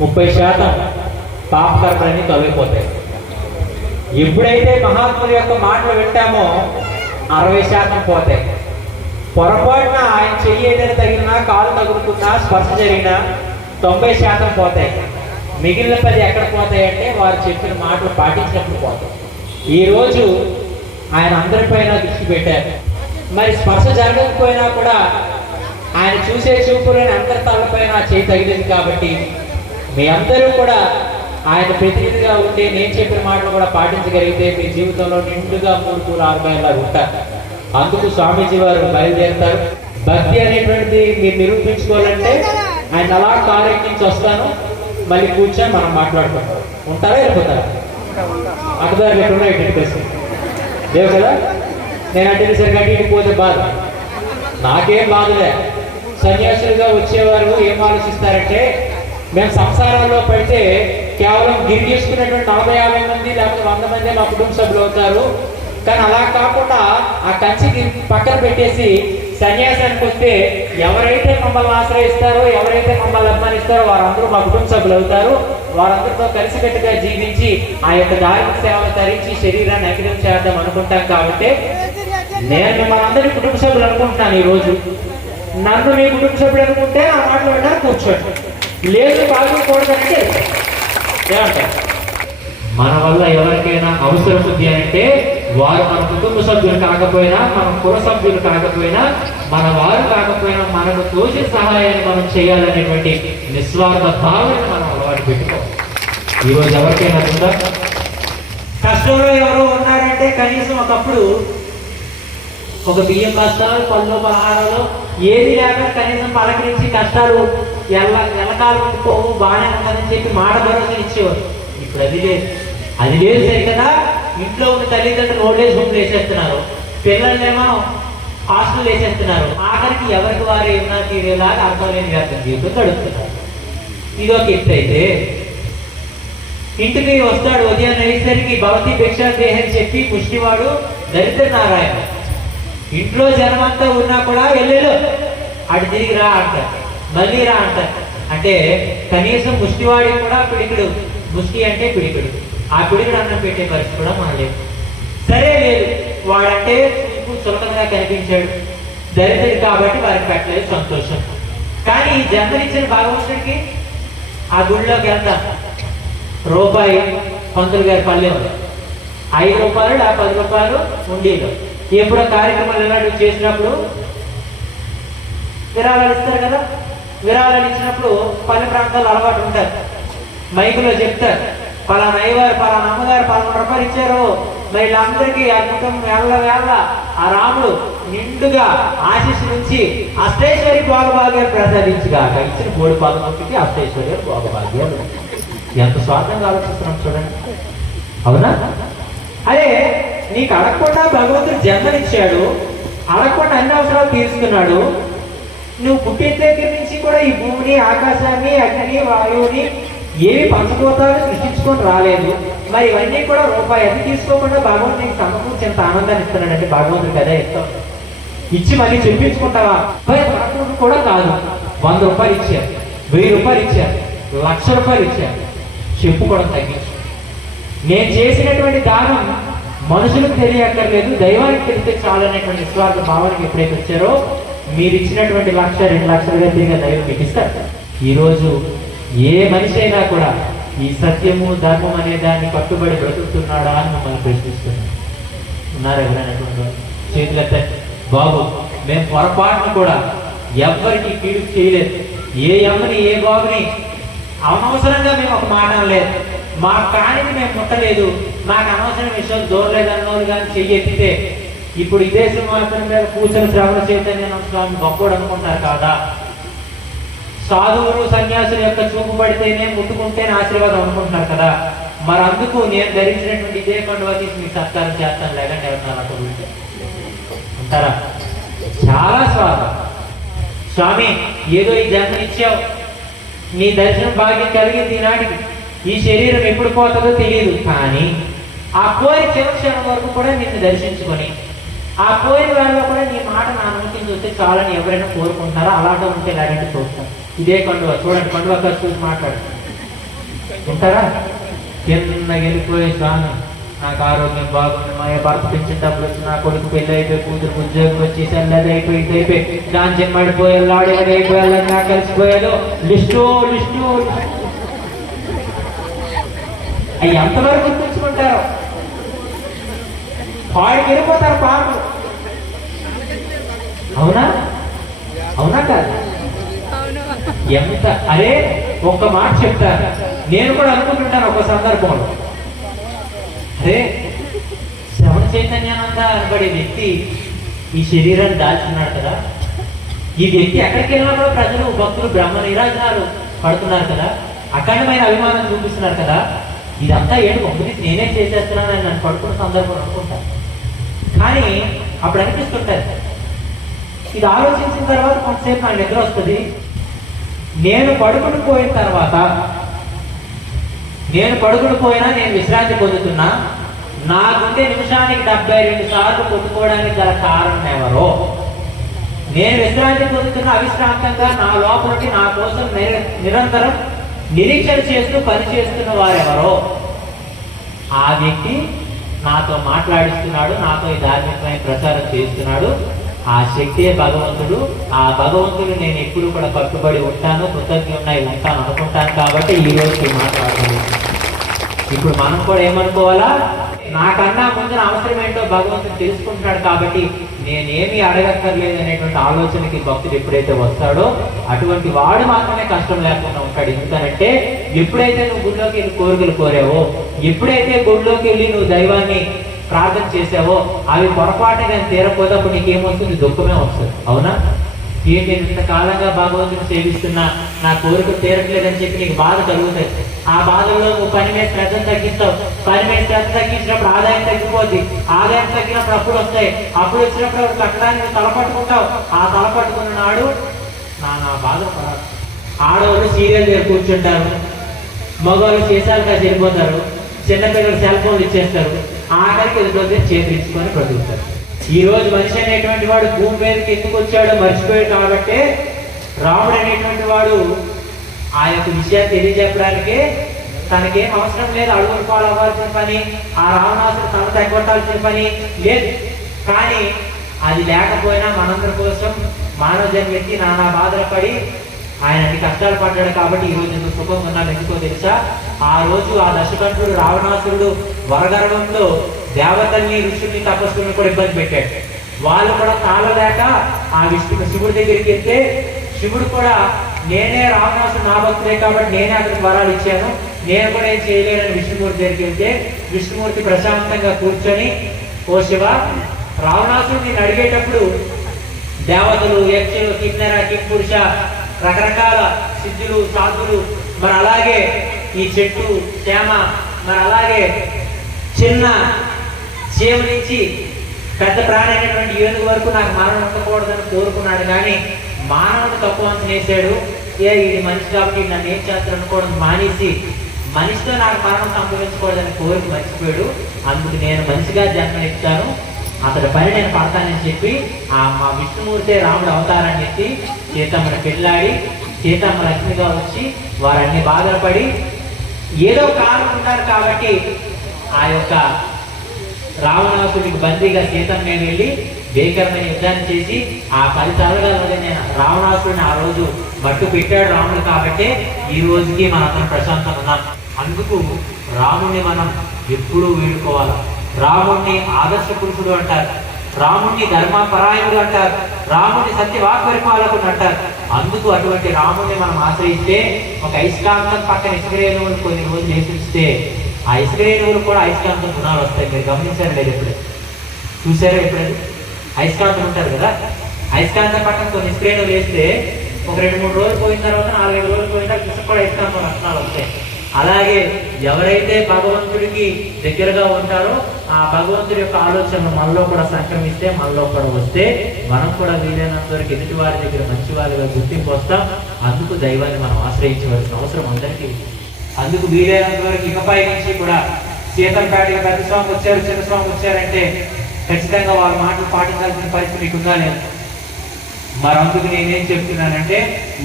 30% పాపకర్మలన్నీ తొలగిపోతాయి. ఎప్పుడైతే మహాత్ముల యొక్క మాటలు వింటామో 60% పోతాయి. పొరపాటున ఆయన చెయ్యి ఏదైనా తగిలినా, కాలు తగులుకున్నా, స్పర్శ జరిగినా 90% పోతాయి. మిగిలిన 10 ఎక్కడ పోతాయి అంటే వారు చెప్పిన మాటలు పాటించినప్పుడు పోతాయి. ఈరోజు ఆయన అందరిపైన దృష్టి పెట్టారు. మరి స్పర్శ జరగకపోయినా కూడా ఆయన చూసే చూపులని అందరి తలపైన చేయి తగిలింది కాబట్టి మీ అందరూ కూడా ఆయన ప్రతినిధిగా ఉంటే నేను చెప్పిన మాటలు కూడా పాటించగలిగితే మీ జీవితంలో నిండుగా 3 పూల 6 కాయలు ఉంటారు. అందుకు స్వామీజీ వారు బయలుదేరుతారు. భక్తి అనేటువంటిది మీరు నిరూపించుకోవాలంటే ఆయన అలా కాలేజ్ నుంచి వస్తాను, మళ్ళీ కూర్చొని మనం మాట్లాడుకుంటాం. ఉంటారా, వెళ్ళిపోతారా? అక్కడ ఎక్కడున్నా ఇటు లేవు కదా. నేను అంటే సరిగ్గా అటు పోతే బాధ, నాకేం బాధలే. సన్యాసులుగా వచ్చేవారు ఏం ఆలోచిస్తారంటే, మేము సంసారాల్లో పడితే కేవలం గిరి చేసుకున్నటువంటి 40-50 మంది లేకపోతే 100 మంది మా కుటుంబ సభ్యులు అవుతారు. కానీ అలా కాకుండా ఆ కంచికి పక్కన పెట్టేసి సన్యాసానికి వస్తే ఎవరైతే మమ్మల్ని ఆశ్రయిస్తారో, ఎవరైతే మమ్మల్ని అభిమానిస్తారో వారందరూ మా కుటుంబ సభ్యులు అవుతారు. వారందరితో కలిసికట్టుగా జీవించి ఆ యొక్క ధార్మిక సేవలు తరించి శరీరాన్ని అంకితం చేద్దాం అనుకుంటాం. కాబట్టి నేను మిమ్మల్ని అందరి కుటుంబ సభ్యులు అనుకుంటున్నాను. ఈరోజు నన్ను నీ కుటుంబ సభ్యులు అనుకుంటే ఆ మాటలు విన్నారు, కూర్చోండి. లేదు బాగుండకూడదంటే ఏమంటారు? మన వల్ల ఎవరికైనా అవసరం ఉంది అంటే వారు మన కుటుంబ సభ్యులు కాకపోయినా, మన కుల సభ్యులు కాకపోయినా, మన వారు కాకపోయినా మనకు తోచిన సహాయాన్ని మనం చేయాలనేటువంటి నిస్వార్థ భావన మనం అలవాటు పెట్టుకోవాలి. ఈరోజు ఎవరికైనా ఉందా? కష్టంలో ఎవరో ఉన్నారంటే కనీసం ఒకప్పుడు ఒక బియ్యం బస్తాలు, పళ్ళు, పలహారాలు ఏది లేక కనీసం పలకరించి కష్టాలు ఎల్లకాలు పోవు, బాగానే ఉందని చెప్పి మాట భరోసా ఇచ్చేవారు. ఇప్పుడు అది లేదు. అది లేదు సరి కదా. ఇంట్లో ఉన్న తల్లిదండ్రులు ఓల్డేజ్ హోమ్లు వేసేస్తున్నారు, పిల్లలనేమో హాస్టల్ వేసేస్తున్నారు. ఆఖరికి ఎవరికి వారు ఏమన్నా తీరేలాగా అర్థం లేని వ్యర్థం జీవితం గడుపుతున్నారు. ఇది ఒక ఎత్తు అయితే, ఇంటికి వస్తాడు ఉదయం అయ్యేసరికి భవతి భిక్షా దేహని చెప్పి పుష్టివాడు దరిద్ర నారాయణ. ఇంట్లో జనమంతా ఉన్నా కూడా వెళ్ళేలో అటు తిరిగి రా అంటారు, మళ్ళీ రా అంటారు. అంటే కనీసం ముష్టివాడికి కూడా పిడికిడు, ముష్టి అంటే పిడికిడు, ఆ పిడికిడు అన్నం పెట్టే పరిస్థితి కూడా మనం లేదు. సరే లేదు, వాడంటే సులభంగా కనిపించాడు, దరిద్రుడు కాబట్టి వారికి పెట్టలేదు, సంతోషం. కానీ ఈ జన్మనిచ్చిన భగవంతుడికి ఆ గుడిలోకి వెళ్తాం, రూపాయి పంతులు గారి పల్లెం, 5 రూపాయలు ఆ 10 రూపాయలు ఉండేలో. ఎప్పుడో కార్యక్రమాలు ఇలాంటివి చేసినప్పుడు విరాళాలు ఇస్తారు కదా. విరాళాలు ఇచ్చినప్పుడు పల్లె ప్రాంతాల్లో అలవాటు ఉంటారు, మైకులో చెప్తారు, పలానా అయ్యవారు పలానా అమ్మగారు 11 రూపాయలు ఇచ్చారు. మరి వీళ్ళందరికీ ఆ కుటుంబం వేళ్ళ ఆ రాముడు నిండుగా ఆశీస్సు నుంచి అష్టైశ్వర్య భోగభాగ్యాలు ప్రసాదించుగాక. ఇచ్చిన 3 పాదముకి అష్టైశ్వర్యాలు భోగభాగ్యాలు. ఎంత స్వార్థంగా ఆలోచిస్తున్నాం చూడండి, అవునా? అరే నీకు అడగకుండా భగవంతుడు జన్మనిచ్చాడు, అడగకుండా అన్ని అవసరాలు తీరుస్తున్నాడు. నువ్వు పుట్టిన దగ్గర నుంచి కూడా ఈ భూమిని, ఆకాశాన్ని, అగ్నిని, వాయువుని ఏవి పంచభూతాలు సృష్టించుకొని రాలేదు. మరి ఇవన్నీ కూడా రూపాయి అది తీసుకోకుండా భగవంతుడు నీకు సమకూర్చి ఎంత ఆనందాన్ని ఇస్తున్నాడంటే భగవంతుడికి అదే ఇస్తాం. ఇచ్చి మళ్ళీ చెప్పించుకుంటావా? భగవంతుడు కూడా కాదు. 100 రూపాయలు ఇచ్చారు, 1000 రూపాయలు ఇచ్చారు, 1,00,000 రూపాయలు ఇచ్చారు, చెప్పుకోవడం తగ్గించు. నేను చేసినటువంటి దానం మనుషులకు తెలియక్కర్లేదు, దైవానికి తెలిస్తే చాలు అనేటువంటి విశ్వాస భావానికి ఎప్పుడైతే వచ్చారో మీరు ఇచ్చినటువంటి 1,00,000, 2 లక్షలుగా తిరిగి దైవం మీకు ఇస్తారు. ఈరోజు ఏ మనిషి అయినా కూడా ఈ సత్యము ధర్మం అనే దాన్ని కట్టుబడి బ్రతుకుతున్నాడా అని మిమ్మల్ని ప్రశ్నిస్తున్నాను. ఉన్నారు ఎవరైనా? చేతులెత్తండి. బాబు మేము పొరపాటును కూడా ఎవ్వరికి కీడు చేయలేదు. ఏ అమ్మని ఏ బాబుని అనవసరంగా మేము ఒక మాట అనలేదు. మాకు కానిది మేము ముట్టలేదు, మాకు అనవసరం విషయం దూరలేదన్నోడు కానీ చెయ్యెత్తితే ఇప్పుడు ఇదే సింహాసనం మీద కూర్చొని శ్రవణ చైతన్య స్వామి గొప్పోడు అనుకుంటారు కాదా? సాధువులు సన్యాసుల యొక్క చూపు పడితేనే ముట్టుకుంటేనే ఆశీర్వాదం అనుకుంటున్నారు కదా. మరి అందుకు నేను ధరించినటువంటి ఇదే కండువా తీసి మీకు సత్కారం చేస్తాను, లేదంటే ఎవరు అంటారా? చాలా స్వాగతం స్వామి, ఏదో ఈ జన్మనిచ్చావు, నీ దర్శనం భాగ్యం కలిగింది ఈనాటికి. ఈ శరీరం ఎప్పుడు పోతుందో తెలియదు, కానీ ఆ కోరి చివక్షణం వరకు కూడా నిన్ను దర్శించుకొని ఆ కోరిన వాళ్ళలో కూడా నీ మాట నా నోటికి చూస్తే చాలని ఎవరైనా కోరుకుంటారా? అలాగే ఉంటే ఇలాంటి చూస్తాం. ఇదే కండువా చూడండి, కండువా ఖర్చు చూసి మాట్లాడు ఉంటారా? కింద వెళ్ళిపోయే స్వామి నాకు ఆరోగ్యం బాగుంది, మా భర్త పెంచిన డబ్బులు వచ్చి, నా కొడుకు పెళ్ళి అయిపోయి, కూతురు ఉద్యోగం వచ్చి, సెల్లది అయిపోయి, ఇది అయిపోయి, గాంజం పడిపోయారు, లాడేది అయిపోయాలి, నాకు కలిసిపోయారు, లిస్టు లిస్టు అవి ఎంతవరకు గుర్తుంచుకుంటారు? పాడికి వెళ్ళిపోతారు పాటలు. అవునా? అవునా కాదు? ఎంత అరే ఒక్క మాట చెప్తాను, నేను కూడా అనుకుంటుంటాను ఒక సందర్భంలో. అరే శ్రవణ చైతన్యానంద అనబడే వ్యక్తి ఈ శరీరాన్ని దాల్చున్నాడు కదా, ఈ వ్యక్తి ఎక్కడికి వెళ్ళినా కూడా ప్రజలు భక్తులు బ్రహ్మ నీరాజనాలు పడుతున్నారు కదా, అఖండమైన అభిమానం చూపిస్తున్నారు కదా, ఇదంతా ఏంటి ఒకటి నేనే చేసేస్తున్నానని నన్ను పడుకున్న సందర్భం అనుకుంటాను. కానీ అప్పుడు అనిపిస్తుంటారు, ఇది ఆలోచించిన తర్వాత కొంతసేపు నాకు నిద్ర వస్తుంది. నేను పడుకుని పోయిన తర్వాత, నేను పడుకుని పోయినా నేను విశ్రాంతి పొందుతున్నా, నాకుంటే నిమిషానికి 72 సార్లు కొట్టుకోవడానికి గల కారణం ఎవరో? నేను విశ్రాంతి పొందుతున్న అవిశ్రాంతంగా నా లోపలికి నా కోసం నిరంతరం నిరీక్షణ చేస్తూ పనిచేస్తున్న వారెవరో? ఆ వ్యక్తి నాతో మాట్లాడిస్తున్నాడు, నాతో ఈ ధార్మికమైన ప్రచారం చేస్తున్నాడు. ఆ శక్తియే భగవంతుడు. ఆ భగవంతుడు నేను ఎప్పుడు కూడా కట్టుబడి ఉంటాను, కృతజ్ఞుడై ఉంటాను అనుకుంటాను. కాబట్టి ఈ రోజు మాట్లాడుతున్నాను. ఇప్పుడు మనం కూడా ఏమనుకోవాలా? నాకన్నా ముందు అవసరం ఏంటో భగవంతుడు తెలుసుకుంటున్నాడు, కాబట్టి నేనేమి అడగక్కర్లేదు అనేటువంటి ఆలోచనకి భక్తుడు ఎప్పుడైతే వస్తాడో అటువంటి వాడు మాత్రమే కష్టం లేకుండా ఉంటాడు. ఎందుకనంటే ఎప్పుడైతే నువ్వు గుడిలోకి వెళ్ళి కోరికలు కోరావో, ఎప్పుడైతే గుడిలోకి వెళ్ళి నువ్వు దైవాన్ని ప్రార్థన చేసావో, అవి పొరపాటు నేను తీరకపోతే అప్పుడు నీకేమొస్తుంది? దుఃఖమే వస్తుంది. అవునా? ఏంటి నేను ఇంతకాలంగా భగవంతుని సేవిస్తున్నా, నా కోరికలు తీరట్లేదని చెప్పి నీకు బాధ కలుగుతాయి. ఆ బాధల్లో నువ్వు పని మీద శ్రద్ధను తగ్గిస్తావు. పని మీద శ్రద్ధ తగ్గించినప్పుడు ఆదాయం తగ్గిపోద్ది. ఆదాయం తగ్గినప్పుడు అప్పులు వస్తాయి. అప్పుడు వచ్చినప్పుడు కట్టడానికి తలపట్టుకుంటావు. ఆ తలపట్టుకున్న నాడు నా బాధ పడాలి. ఆడవాళ్ళు సీరియల్ దగ్గర కూర్చుంటారు, మగవాళ్ళు సీసాలుగా చెడిపోతారు, చిన్నపిల్లలు సెల్ ఫోన్లు ఇచ్చేస్తారు, ఆఖరికి ఎదుటి చేతులు ఇచ్చుకొని బ్రతుకుతారు. ఈ రోజు మనిషి అనేటువంటి వాడు భూమి మీదకి ఎందుకు వచ్చాడో మర్చిపోయాడు. కాబట్టి రాముడు అనేటువంటి వాడు ఆ యొక్క విషయాన్ని తెలియజెప్పడానికి తనకేం అవసరం లేదు. అడుగులు పాలవ్వాల్సిన పని, ఆ రావణాసుడు తన తగ్గొట్టాల్సిన పని లేదు. కానీ అది లేకపోయినా మనందరి కోసం మానవ జన్మెత్తి నానా బాధలు పడి ఆయన అన్ని కష్టాలు పడ్డాడు. కాబట్టి ఈ రోజు ఎందుకు సుఖంగా ఉన్నాడు ఎందుకో తెలుసా? ఆ రోజు ఆ దశకంఠుడు రావణాసురుడు వరగర్వంలో దేవతల్ని, ఋషుల్ని, తపస్సులను కూడా ఇబ్బంది పెట్టాడు. వాళ్ళు కూడా తాళలేక ఆ శివుడి దగ్గరికి వెళ్తే శివుడు కూడా నేనే రావణాసుడు నా భక్తులే కాబట్టి నేనే అతనికి వరాలు ఇచ్చాను, నేను కూడా ఏం చేయలేనని విష్ణుమూర్తి దగ్గరికి వెళ్తే విష్ణుమూర్తి ప్రశాంతంగా కూర్చొని, ఓ శివ, రావణాసుడు నేను అడిగేటప్పుడు దేవతలు, యక్షులు, కిన్నెర, కింపురుష, రకరకాల సిద్ధులు, సాధులు, మరి అలాగే ఈ చెట్టు తేమ, మరి అలాగే చిన్న చీమ నుంచి పెద్ద ప్రాణి అయినటువంటి ఏనుగు వరకు నాకు మరణం ఉండకూడదని కోరుకున్నాడు. కానీ మానవుడు తక్కువ అంచనేసాడు. ఇది మనిషి కాబట్టి నన్ను ఏం చేస్తాడు అనుకోవడం మానేసి మనిషితో నాకు మరణం సంభవించకూడదని కోరిక మర్చిపోయాడు. అందుకు నేను మనిషిగా జన్మనిస్తాను, అతడి పని నేను పడతానని చెప్పి మా విష్ణుమూర్తి రాముడు అవతారాన్ని ఎత్తి సీతమ్మని పెళ్ళాడి సీతమ్మ లక్ష్మిగా వచ్చి వారన్ని బాధపడి ఏదో కారణం ఉంటారు కాబట్టి ఆ యొక్క రావణాసుడికి బందీగా సీతమ్మ మీద వెళ్ళి భీకరమైన యుద్ధాన్ని చేసి ఆ 10 తరాలుగా రావణాసుడిని ఆ రోజు మట్టు పెట్టాడు రాముడు. కాబట్టి ఈ రోజుకి మనందరం ప్రశాంతంగా ఉన్నాం. అందుకు రాముడిని మనం ఎప్పుడూ వేడుకోవాలి. రాముడిని ఆదర్శ పురుషుడు అంటారు, రాముడిని ధర్మపరాయణుడు అంటారు, రాముడిని సత్యవాక్ పరిపాలకుడు అంటారు. అందుకు అటువంటి రాముడిని మనం ఆశ్రయిస్తే ఒక అయస్కాంతం పక్కన ఇసుకరేణువులు కొన్ని రోజులు వేసిస్తే ఆ ఇసుకరేణువులు కూడా అయస్కాంతం గుణాలు వస్తాయి. మీరు గమనించారు లేదు? ఎప్పుడు చూసారా? ఎప్పుడైనా అయస్కాంతం ఉంటారు కదా, అయస్కాంతం పక్కన కొన్ని ఇసుకరేణువులు వేస్తే ఒక 2-3 రోజులు పోయిన తర్వాత 4-5 రోజులు పోయిన తర్వాత ఇసుక కూడా అయస్కాంతం లక్షణాలు వస్తాయి. అలాగే ఎవరైతే భగవంతుడికి దగ్గరగా ఉంటారో ఆ భగవంతుడి యొక్క ఆలోచనలు మనలో కూడా సంక్రమిస్తే, మనలో కూడా వస్తే మనం కూడా వీలైనంత వరకు ఎదుటి వారి దగ్గర మంచి వారిగా గుర్తింపు వస్తాం. అందుకు దైవాన్ని మనం ఆశ్రయించవలసిన అవసరం అందరికీ. అందుకు వీలైనంత వరకు ఇకపై నుంచి కూడా సీతంపేటకి పెద్ద స్వామి వచ్చారు, చిన్న స్వామి వచ్చారంటే ఖచ్చితంగా వాళ్ళ మాటలు పాటించాల్సిన పరిస్థితి మీకు ఉందా లేదు? మరి అందుకు నేనేం చెప్తున్నానంటే,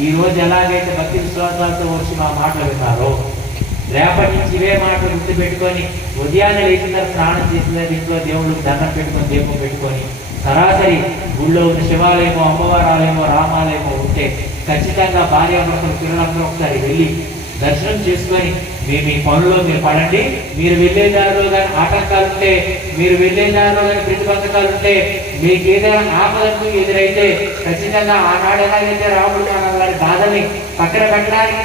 ఈ రోజు ఎలాగైతే భక్తి విశ్వాసాలతో వచ్చి మా మాటలు విన్నారో రేపటి నుంచి ఇవే మాటలు గుర్తు పెట్టుకొని ఉదయాన్నే లేచిన స్నానం చేసిన ఇంట్లో దేవుడికి దండం పెట్టుకొని దీపం పెట్టుకొని సరాసరి గుళ్ళో ఉన్న శివాలయమో అమ్మవారాలయమో రామాలయమో ఉంటే ఖచ్చితంగా భార్యాభర్తలు పిల్లలందరూ ఒకసారి వెళ్ళి దర్శనం చేసుకొని మీ పనుల్లో మీరు పడండి. మీరు వెళ్ళే దారిలో కానీ ఆటంకాలు ఉంటే, మీరు వెళ్ళే దారిలో కానీ ప్రతిబంధకాలు ఉంటే, మీకు ఏదైనా ఆపదకు ఎదురైతే ఖచ్చితంగా ఆనాడు ఎలాగైతే రాముడు మన బాధని పక్కన పెట్టడానికి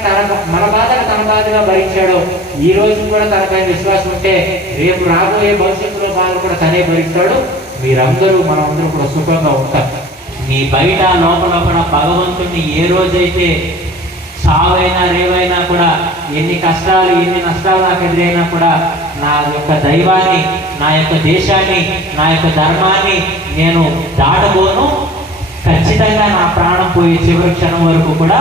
మన బాధను తన బాధగా భరించాడో ఈ రోజు కూడా తనపైన విశ్వాసం ఉంటే రేపు రాబోయే భవిష్యత్తులో బాధ కూడా తనే భరిస్తాడు. మీరందరూ మనమందరూ కూడా సుఖంగా ఉంటాం. మీ బయట లోపల కూడా భగవంతుడిని ఏ రోజైతే సావైనా రేవైనా కూడా ఎన్ని కష్టాలు ఎన్ని నష్టాలు నాకు ఎదురైనా కూడా నా యొక్క దైవాన్ని, నా యొక్క దేశాన్ని, నా యొక్క ధర్మాన్ని నేను దాటబోను. ఖచ్చితంగా నా ప్రాణం పోయే చివరి క్షణం వరకు కూడా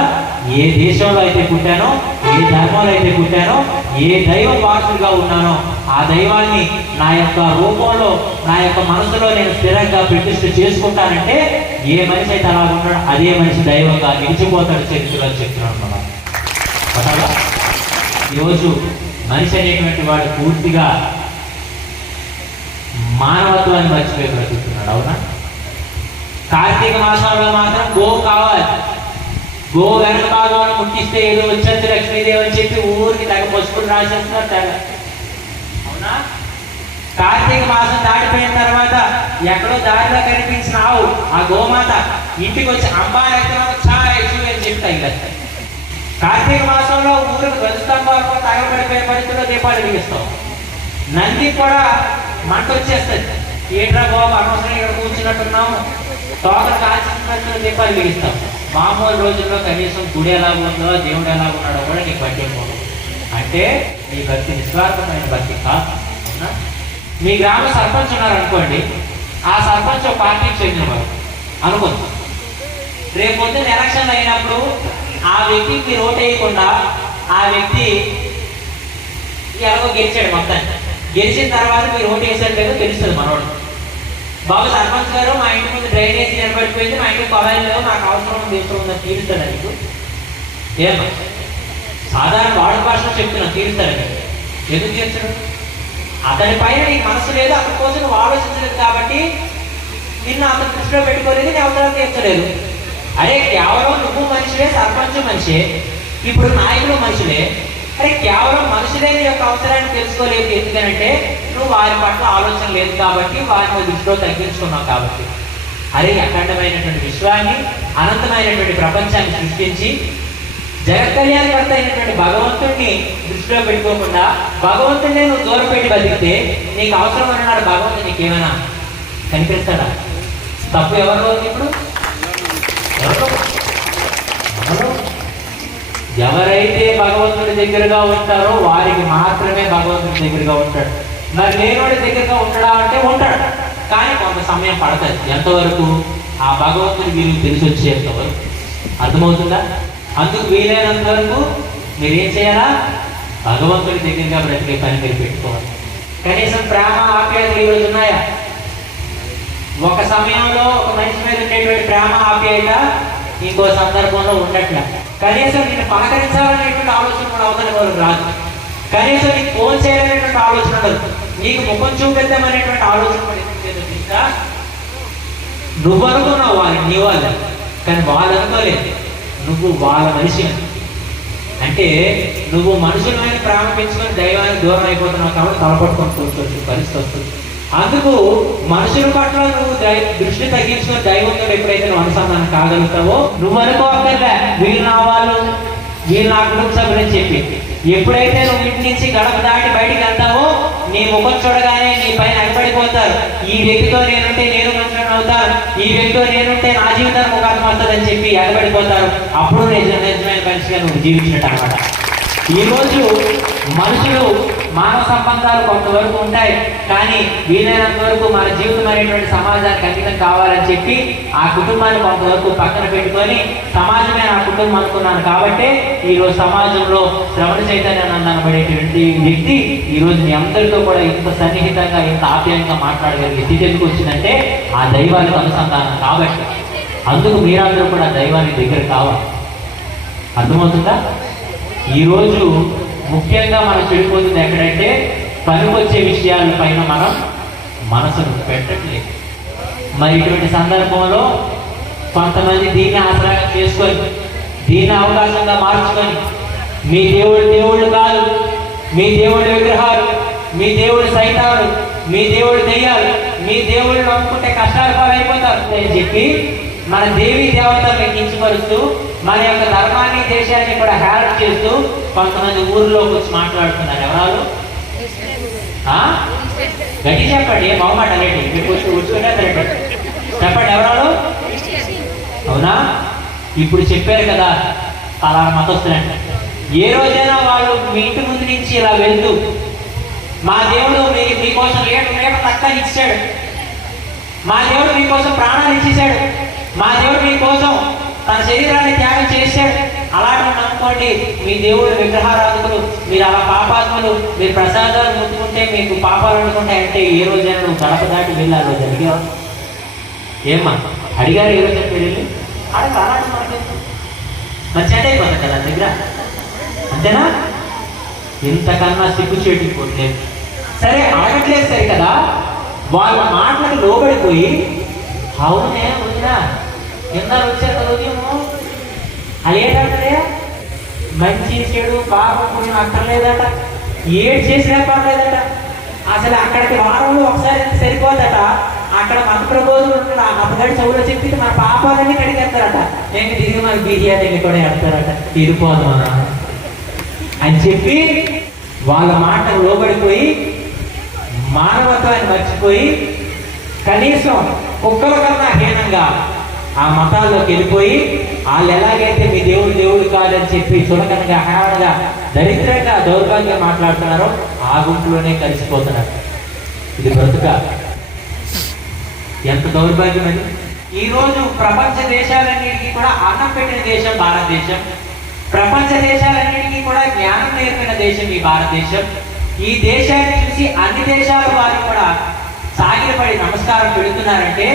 ఏ దేశంలో అయితే పుట్టానో, ఏ ధర్మంలో అయితే పుట్టానో, ఏ దైవం వారసుడిగా ఉన్నానో ఆ దైవాన్ని నా యొక్క రూపంలో, నా యొక్క మనసులో నేను స్థిరంగా ప్రతిష్ఠ చేసుకుంటానంటే ఏ మనిషి అయితే అలా ఉన్నాడో అదే మనిషి దైవంగా నిలిచిపోతాడు చరిత్రలో చెప్తున్నాను మనం. ఈరోజు మనిషి అనేటువంటి వాడు పూర్తిగా మానవత్వాన్ని మర్చిపోయి బ్రతుకుతున్నాడు. అవునా? కార్తీక మాసంలో మాత్రం గోవు కావాలి. గోవు వెనక భాగంలో ముట్టిస్తే ఏదో వచ్చేది లక్ష్మీదేవి అని చెప్పి ఊరికి తగ్గ పసుపులు రాసేస్తున్నారు తెగ. అవునా? కార్తీక మాసం దాటిపోయిన తర్వాత ఎక్కడో దారిలో కనిపించిన ఆవు, ఆ గోమాత ఇంటికి వచ్చి అమ్మాయి ఛాయ్ అని చెప్పి తగిలేస్తాయి. కార్తీక మాసంలో ఊరికి ధ్వజస్తంభాలకు తగబడిపోయే పరిస్థితుల్లో దీపాలు వెలిగిస్తాం. నంది కూడా మంట వచ్చేస్తుంది. ఏంట్రా బాబు అనవసరం ఇక్కడ కూర్చున్నట్టున్నాము, తోకలు కాల్చిన దీపాలు వెలిగిస్తాం. మామూలు రోజుల్లో కనీసం గుడి ఎలా ఉందో, దేవుడు ఎలా ఉన్నాడో కూడా నీకు పట్టిపోదు. అంటే నీ భక్తి నిస్వార్థమైన భక్తి కాదు. మీ గ్రామ సర్పంచ్ ఉన్నారనుకోండి, ఆ సర్పంచ్ ఒక పార్టీకి చెందినవాడు అనుకోండి. రేపు పొద్దున్న ఎలక్షన్ అయినప్పుడు ఆ వ్యక్తికి మీరు ఓటు వేయకుండా ఆ వ్యక్తి ఎలాగో గెలిచాడు. మొత్తాన్ని గెలిచిన తర్వాత మీరు ఓటు వేసాడు లేదో తెలుస్తుంది మనోడు. బాబు సర్పంచ్ గారు మా ఇంటి ముందు డ్రైనేజ్ నిలబడిపోయింది, మా ఇంటికి కొలాయిలు లేవు, నాకు అవసరం ఉంది ఉందని తీరుస్తాడు. నీకు ఏమో సాధారణ వాడు భాషలో చెప్తున్నాను, తీరుస్తాడు. ఎందుకు తీర్చడు? అతని పైన నీకు మనసు లేదు, అతని కోసం నువ్వు ఆలోచించలేదు కాబట్టి నిన్ను అతను దృష్టిలో పెట్టుకోలేదు, నీ అవసరం తీర్చలేదు. అరే కేవలం నువ్వు మనిషివే, సర్పంచ్ మనిషే, ఇప్పుడు నాయకులు మనుషులే. అరే కేవలం మనుషులే నీ యొక్క అవసరాన్ని తెలుసుకోలేదు. ఎందుకంటే నువ్వు వారి పట్ల ఆలోచన లేదు కాబట్టి, వారిని దృష్టిలో తగ్గించుకున్నావు కాబట్టి. అరే అఖండమైనటువంటి విశ్వాన్ని, అనంతమైనటువంటి ప్రపంచాన్ని సృష్టించి జగత్ కళ్యాణకర్త అయినటువంటి భగవంతుడిని దృష్టిలో పెట్టుకోకుండా భగవంతుడిని నువ్వు దూరం పెట్టి బతికితే నీకు అవసరం అన్నాడు భగవంతుడు, నీకేమైనా కనిపిస్తాడా? తప్పు ఎవరిలో ఉంది? ఇప్పుడు ఎవరు? ఎవరైతే భగవంతుడి దగ్గరగా ఉంటారో వారికి మాత్రమే భగవంతుడి దగ్గరగా ఉంటాడు. మరి లేనివాడి దగ్గరగా ఉంటాడా అంటే ఉంటాడు, కానీ కొంత సమయం పడుతుంది. ఎంతవరకు? ఆ భగవంతుడి విలువ తెలిసి వచ్చేంతవరకు. అర్థమవుతుందా? అందుకు వీలైనంత వరకు మీరేం చేయాలా? భగవంతుడి దగ్గరగా బ్రతికే పని మీరు పెట్టుకోవాలి. కనీసం ప్రేమ ఆప్యాయతలు ఈరోజు ఉన్నాయా? ఒక సమయంలో ఒక మనిషి మీద ఉండేటువంటి ప్రేమ ఆప్యాయత ఇంకో సందర్భంలో ఉండట్లే. కనీసం నేను పలకరించాలనేటువంటి ఆలోచన కూడా అవతల వరకు రాదు. కనీసం నీకు ఫోన్ చేయాలనేటువంటి ఆలోచన ఉండదు. నీకు ముఖం చూపిద్దామనేటువంటి ఆలోచన కూడా ఇంకా నువ్వు అనుకున్నావు వాళ్ళని నీ వాళ్ళని, కానీ వాళ్ళు అనుకోలేదు నువ్వు వాళ్ళ మనిషి అని. అంటే నువ్వు మనుషులమైన ప్రేమ పెంచుకొని దైవానికి దూరం అయిపోతున్నావు కాబట్టి తలపట్టుకొని కూర్చోవచ్చు పరిస్థితి వస్తుంది. అందుకు మనుషుల పట్ల నువ్వు దృష్టి తగ్గించుకొని దైవంతో ఎప్పుడైతే నువ్వు అనుసంధానం కాగలుగుతావో నువ్వు అనుకోవక్కర్లే వీళ్ళు నా వాళ్ళు, వీళ్ళు నా కుటుంబ సభ్యులని చెప్పి. ఎప్పుడైతే నువ్వు ఇంటి నుంచి గడప దాటి బయటికి వెళ్తావో నీ ముఖం చూడగానే నీ పైన ఎగబడిపోతారు. ఈ వ్యక్తితో నేనుంటే నేను మంచిగా అవుతాను, ఈ వ్యక్తితో నేనుంటే నా జీవితానికి ఒక అర్థం వస్తుందని చెప్పి ఎగబడిపోతారు. అప్పుడు నిజమైన మనిషిగా నువ్వు జీవించినట్టు అనమాట. ఈరోజు మనుషులు మానవ సంబంధాలు కొంతవరకు ఉంటాయి, కానీ వీలైనంత వరకు మన జీవితం అనేటువంటి సమాజానికి అంకితం కావాలని చెప్పి ఆ కుటుంబాన్ని కొంతవరకు పక్కన పెట్టుకొని సమాజమే నా కుటుంబం అనుకున్నాను కాబట్టి ఈరోజు సమాజంలో శ్రవణ చైతన్యాన్ని అనబడేటువంటి వ్యక్తి ఈరోజు మీ అందరితో కూడా ఇంత సన్నిహితంగా ఇంత ఆప్యాయంగా మాట్లాడగలిగే స్థితి ఎందుకు వచ్చిందంటే ఆ దైవానికి అనుసంధానం కాబట్టి. అందుకు మీరందరూ కూడా దైవానికి దగ్గర కావాలి. అర్థమవుతుందా? ఈరోజు ముఖ్యంగా మనం చెడిపోతుంది ఎక్కడంటే పనికొచ్చే విషయాల పైన మనం మనసును పెట్టట్లేదు. మరి ఇటువంటి సందర్భంలో కొంతమంది దీన్ని ఆశ్రయం చేసుకొని దీన్ని అవకాశంగా మార్చుకొని మీ దేవుళ్ళు కాదు, మీ దేవుడి విగ్రహాలు, మీ దేవుడు సైతాలు, మీ దేవుడు దెయ్యాలు, మీ దేవుళ్ళు నమ్ముకుంటే కష్టాలు పాలైపోతారు అని చెప్పి మన దేవీ దేవతలను కించపరుస్తూ మన యొక్క ధర్మాన్ని దేశాన్ని కూడా హేళన చేస్తూ కొంతమంది ఊర్లోకి వచ్చి మాట్లాడుతున్నారు. ఎవరాలు? గట్టి చెప్పండి, మొహమాట అనేది మీకు వచ్చుకుంటే చెప్పండి ఎవరాలు? అవునా? ఇప్పుడు చెప్పారు కదా అలా మతస్థులంటే. ఏ రోజైనా వాళ్ళు మీ ఇంటి ముందు నుంచి ఇలా వెళ్తూ మా దేవుడు మీకోసం లీటర్ తక్కువ ఇచ్చాడు, మా దేవుడు మీకోసం ప్రాణాలు ఇచ్చేసాడు, మా దేవుడు మీకోసం తన శరీరాన్ని త్యాగం చేశాడు, అలాంటి అనుకోండి మీ దేవుడు విగ్రహారాధకులు, మీరు అలా పాపాత్ములు, మీరు ప్రసాదాలు ముట్టుకుంటే మీకు పాపాలు అనుకుంటే అంటే ఏ రోజైనా నువ్వు గడప దాటి వెళ్ళాలి. రోజు అడిగా ఏమ్మా అడిగారు ఏ రోజైనా వెళ్ళి అడగ అలాంటి మనకి మరి చెడ్డ అయిపోతుంది కదా దగ్గర, అంతేనా? ఇంతకన్నా సిగ్గు చేటుకోవట్లేదు. సరే అడగట్లేదు సరే కదా, వాళ్ళ మాటలకు లోబడిపోయి అవునే వదినా ఎంత వచ్చారు కదా ఉదయము అదేంటంటే మంచి చెడు పాపం పుణ్యం అక్కర్లేదట, ఏడు చేసినా పర్లేదట. అసలు అక్కడికి వారంలో ఒకసారి సరిపోదట. అక్కడ మత ప్రబోధులు ఉంటాడు, ఆ మతగాడి చెవులో చెప్పి మన పాపాలన్నీ కడిగేస్తారట. నేను తిరిగి మన బిర్యానీ కూడా వేస్తారట, తిరిగిపోదాం అని చెప్పి వాళ్ళ మాటకు లోబడిపోయి మానవత్వాన్ని మర్చిపోయి కనీసం కుక్కల కన్నా హీనంగా ఆ మతాల్లోకి వెళ్ళిపోయి వాళ్ళు ఎలాగైతే మీ దేవుడు కాదని చెప్పి చులకనగా హేళనగా దరిద్రంగా దౌర్భాగ్యంగా మాట్లాడుతున్నారో ఆ గుంపులోనే కలిసిపోతున్నారు. ఇది బ్రతుక ఎంత దౌర్భాగ్యం అది. ఈరోజు ప్రపంచ దేశాలన్నిటికీ కూడా అన్నం పెట్టిన దేశం భారతదేశం, ప్రపంచ దేశాలన్నిటికీ కూడా జ్ఞానం నేర్పిన దేశం ఈ భారతదేశం. ఈ దేశాన్ని చూసి అన్ని దేశాల వారు కూడా సాగిలపడి నమస్కారం పెడుతున్నారంటే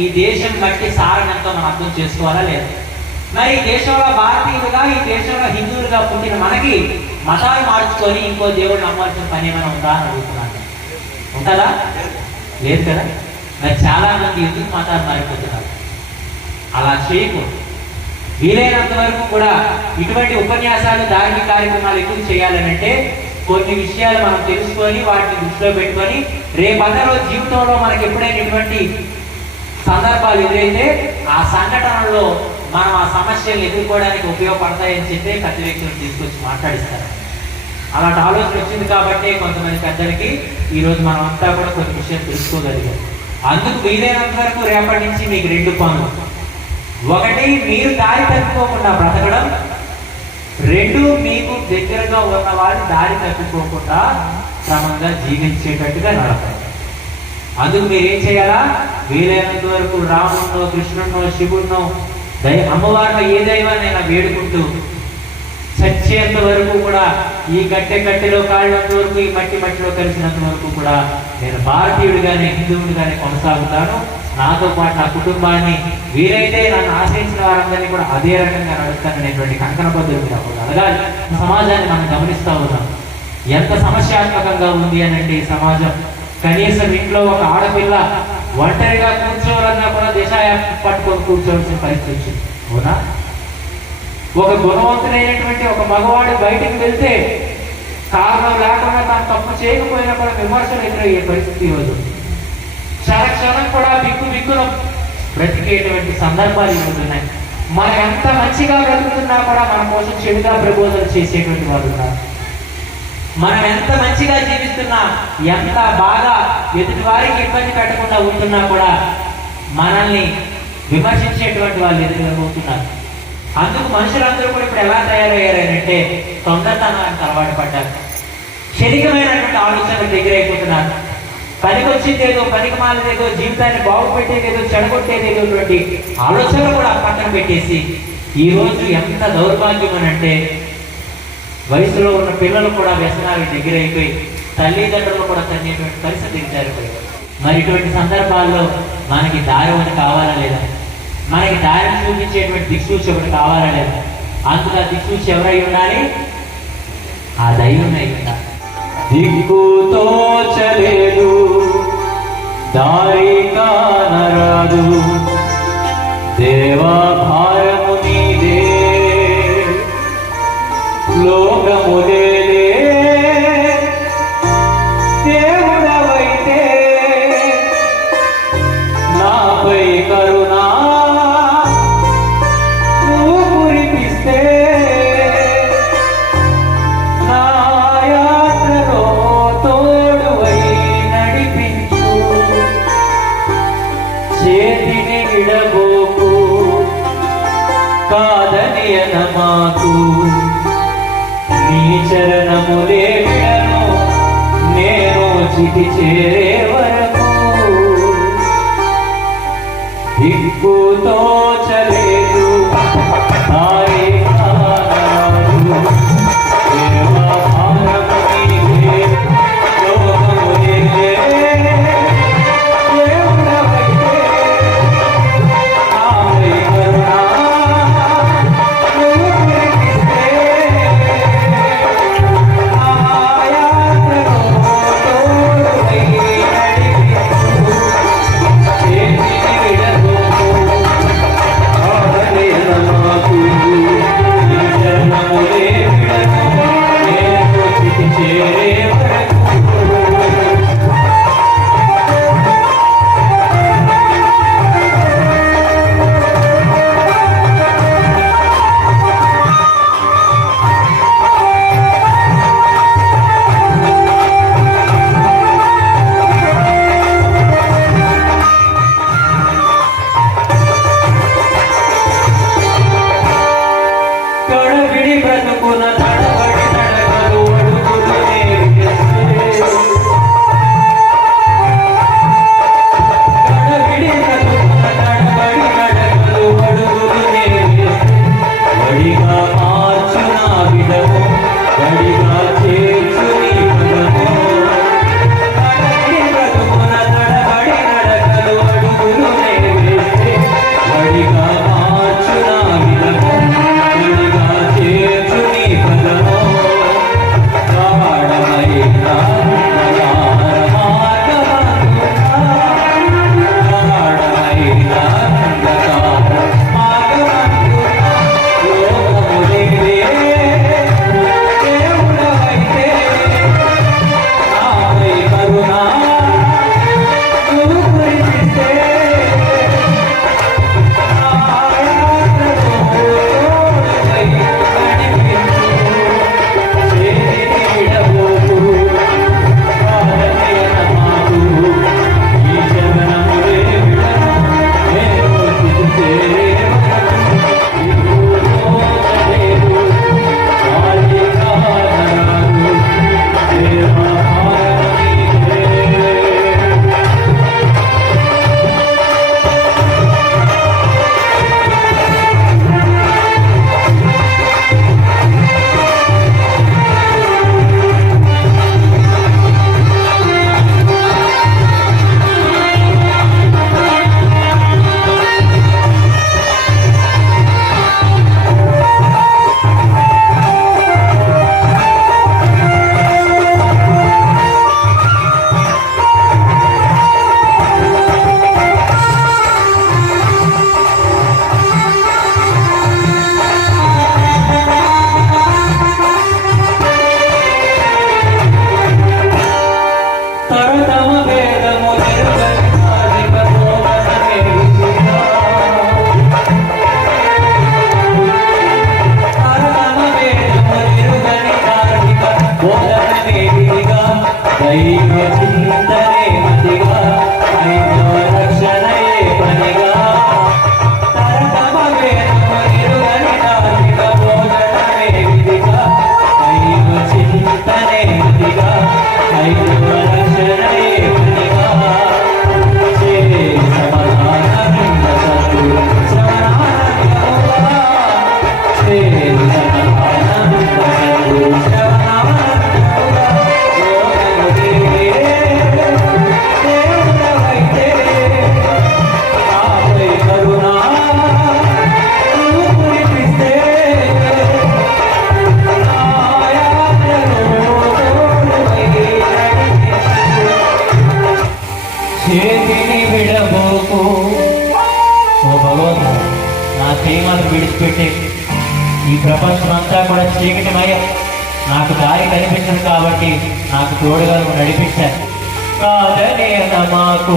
ఈ దేశం బట్టి సారనంతో మనం అర్థం చేసుకోవాలా లేదా? మరి ఈ దేశంలో భారతీయులుగా, ఈ దేశంలో హిందువులుగా పుట్టిన మనకి మతాలు మార్చుకొని ఇంకో దేవుడు నమ్మాల్సిన పని ఏమైనా ఉందా అని అడుగుతున్నాను. ఉంటుందా? లేదు కదా. మరి చాలా మంది ఎందుకు మతాలు మారిపోతున్నారు? అలా చేయకూడదు. వీలైనంత వరకు కూడా ఇటువంటి ఉపన్యాసాలు, ధార్మిక కార్యక్రమాలు ఎక్కువ చేయాలనంటే కొన్ని విషయాలు మనం తెలుసుకొని వాటిని దృష్టిలో పెట్టుకొని రేపందరూ జీవితంలో మనకి ఎప్పుడైనా ఇటువంటి సందర్భాలు ఎదురైతే ఆ సంఘటనలో మనం ఆ సమస్యలను ఎదుర్కోవడానికి ఉపయోగపడతాయని చెప్పి పెద్ద వ్యక్తులను తీసుకొచ్చి మాట్లాడిస్తారు. అలాంటి ఆలోచన వచ్చింది కాబట్టి కొంతమంది పెద్దలకి ఈరోజు మనం అంతా కూడా కొన్ని విషయాలు తెలుసుకోగలిగాం. అందుకు వీలైనంత వరకు రేపటి నుంచి మీకు 2 పనులు. ఒకటి, మీరు దారి తప్పుకోకుండా బ్రతకడం. రెండు మీకు దగ్గరగా ఉన్న వారి దారి తప్పిపోకుండా క్రమంగా జీవించేటట్టుగా నడపండి. అందుకు మీరేం చేయాలా? వీలైనంత వరకు రామున్నో, కృష్ణున్నో, శివున్నో, అమ్మవారిలో ఏ దైవాన్నైనా వేడుకుంటూ చచ్చేంత వరకు కూడా ఈ కట్టెలో కాళ్ళంత వరకు, ఈ మట్టిలో కలిసినంత వరకు కూడా నేను భారతీయుడిగానే, హిందువుడిగానే కొనసాగుతాను. నాతో పాటు నా కుటుంబాన్ని, వీరైతే నన్ను ఆశ్రయించిన వారందరినీ కూడా అదే రకంగా నడుస్తాననేటువంటి కంకణ పద్ధతులు అడగాలి. సమాజాన్ని మనం గమనిస్తూ ఉన్నాం. ఎంత సమస్యాత్మకంగా ఉంది అనండి సమాజం. కనీసం ఇంట్లో ఒక ఆడపిల్ల ఒంటరిగా కూర్చోవాలన్నా కూడా పట్టుకొని కూర్చోవలసిన పరిస్థితి వచ్చింది. అవునా? ఒక గుణవంతుడైనటువంటి ఒక మగవాడు బయటికి వెళ్తే కారణం లేకుండా తాను తప్పు చేయకపోయినా కూడా విమర్శలు ఎదురయ్యే పరిస్థితి ఈరోజు. క్షణం కూడా బిక్కున బ్రతికేటువంటి సందర్భాలు ఈరోజున్నాయి. మనం ఎంత మంచిగా బ్రతుకుతున్నా కూడా మన కోసం చెడుగా ప్రబోధనలు చేసేటువంటి వాళ్ళు ఉన్నారు. మనం ఎంత మంచిగా జీవిస్తున్నా, ఎంత బాగా ఎదుటి వారికి ఇబ్బంది పెట్టకుండా ఉంటున్నా కూడా మనల్ని విమర్శించేటువంటి వాళ్ళు ఎదురవుతున్నారు. అందుకు మనుషులందరూ కూడా ఇప్పుడు ఎలా తయారయ్యారంటే తొందరతనానికి అలవాటు పడ్డారు. క్షణికమైనటువంటి ఆలోచనలు దగ్గరైపోతున్నారు. పనికొచ్చిందేదో, పనికి మాలదేదో, జీవితాన్ని బాగుపెట్టేదేదో, చెడగొట్టేదేదోటువంటి ఆలోచనలు కూడా పక్కన పెట్టేసి ఈరోజు ఎంత దౌర్భాగ్యం అనంటే వయసులో ఉన్న పిల్లలు కూడా వ్యసనాలకు దగ్గరైపోయి తల్లిదండ్రులు కూడా తనేటువంటి పరిస్థితి దిగజారిపోయారు. మరి ఇటువంటి సందర్భాల్లో మనకి దారి ఒకటి కావాలా లేదా? మనకి దారిని చూపించేటువంటి దిక్సూచి ఒకటి కావాలా లేదా? అందులో దిక్సూచి ఎవరై ఉండాలి? ఆ దైవం అయి ఉండాలి. దిక్కుతో చలేదు, దారి కానరాదు, దేవా భారము నీదే, లోకములే దేవుడవైతే నాపై కరుణా నువ్వు కురిపిస్తే నా యాత్రలో తోడువై నడిపించు, చేతిని విడబోకు కాదని అనమాకు, నీ చరణములే విడను నేను చితి చేరే వరకు. దిక్కుతో చలేదు, దారి కానరాదు, దేవా భారము నీదే, లోకములే దేవుడవైతే నాపై కరుణా నువ్వు కురిపిస్తే నా యాత్రలో తోడువై నడిపించు, చేతిని విడబోకు దైవ చింతనే మతిగా దైవ రక్షణయే పనిగా తరతమ వేదము ఎరుగని తార్కిక బోధనమే విధిగా దైవ చింతనే మతిగా దైవ రక్షణయే పనిగా చే సమాధానమింద సత్తు శ్రవణానందముగా చే సమాధానమింద సత్తు శ్రవణానందముగా చేతిని విడబోకు ఓ భగవంతుడు, నా ప్రేమను విడిచిపెట్టే ఈ ప్రపంచం అంతా కూడా చీకటిమయం. నాకు దారి కనిపించదు కాబట్టి నాకు తోడుగా నువ్వు నడిపించాను. కాదనే మాకు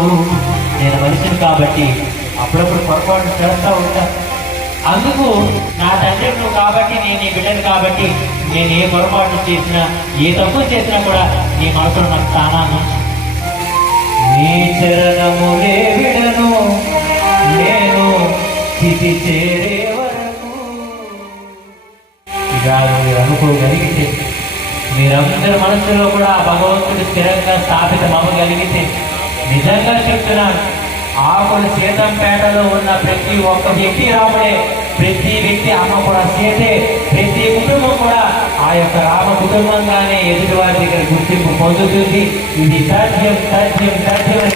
నేను మనిషిని కాబట్టి అప్పుడప్పుడు పొరపాటు చేస్తూ ఉంటాను. అందుకు నా తండ్రి నువ్వు కాబట్టి నేను నీ బిడ్డను కాబట్టి నేను ఏ పొరపాటు చేసినా ఏ తప్పు చేసినా కూడా నీ మనసులో నాకు స్థానాన్ని ఉంచు. నీ చరణములే విడను నేను స్థితి చేరే వరకు. ఇక మీరు అనుకోగలిగితే మీరందరి మనసులో కూడా ఆ భగవంతుడి స్థిరంగా స్థాపితం అవ్వగలిగితే నిజంగా చెప్తున్నాను, ఆకుల సీతంపేటలో ఉన్న ప్రతి ఒక్క వ్యక్తి రాముడే, ప్రతి వ్యక్తి అమ్మ కూడా సీతే, ప్రతి కుటుంబం కూడా ఆ యొక్క రామ కుటుంబంగానే ఎదుటివారి దగ్గర గుర్తింపు పొందుతుంది. ఇది సాధ్యం సాధ్యం సాధ్యం అని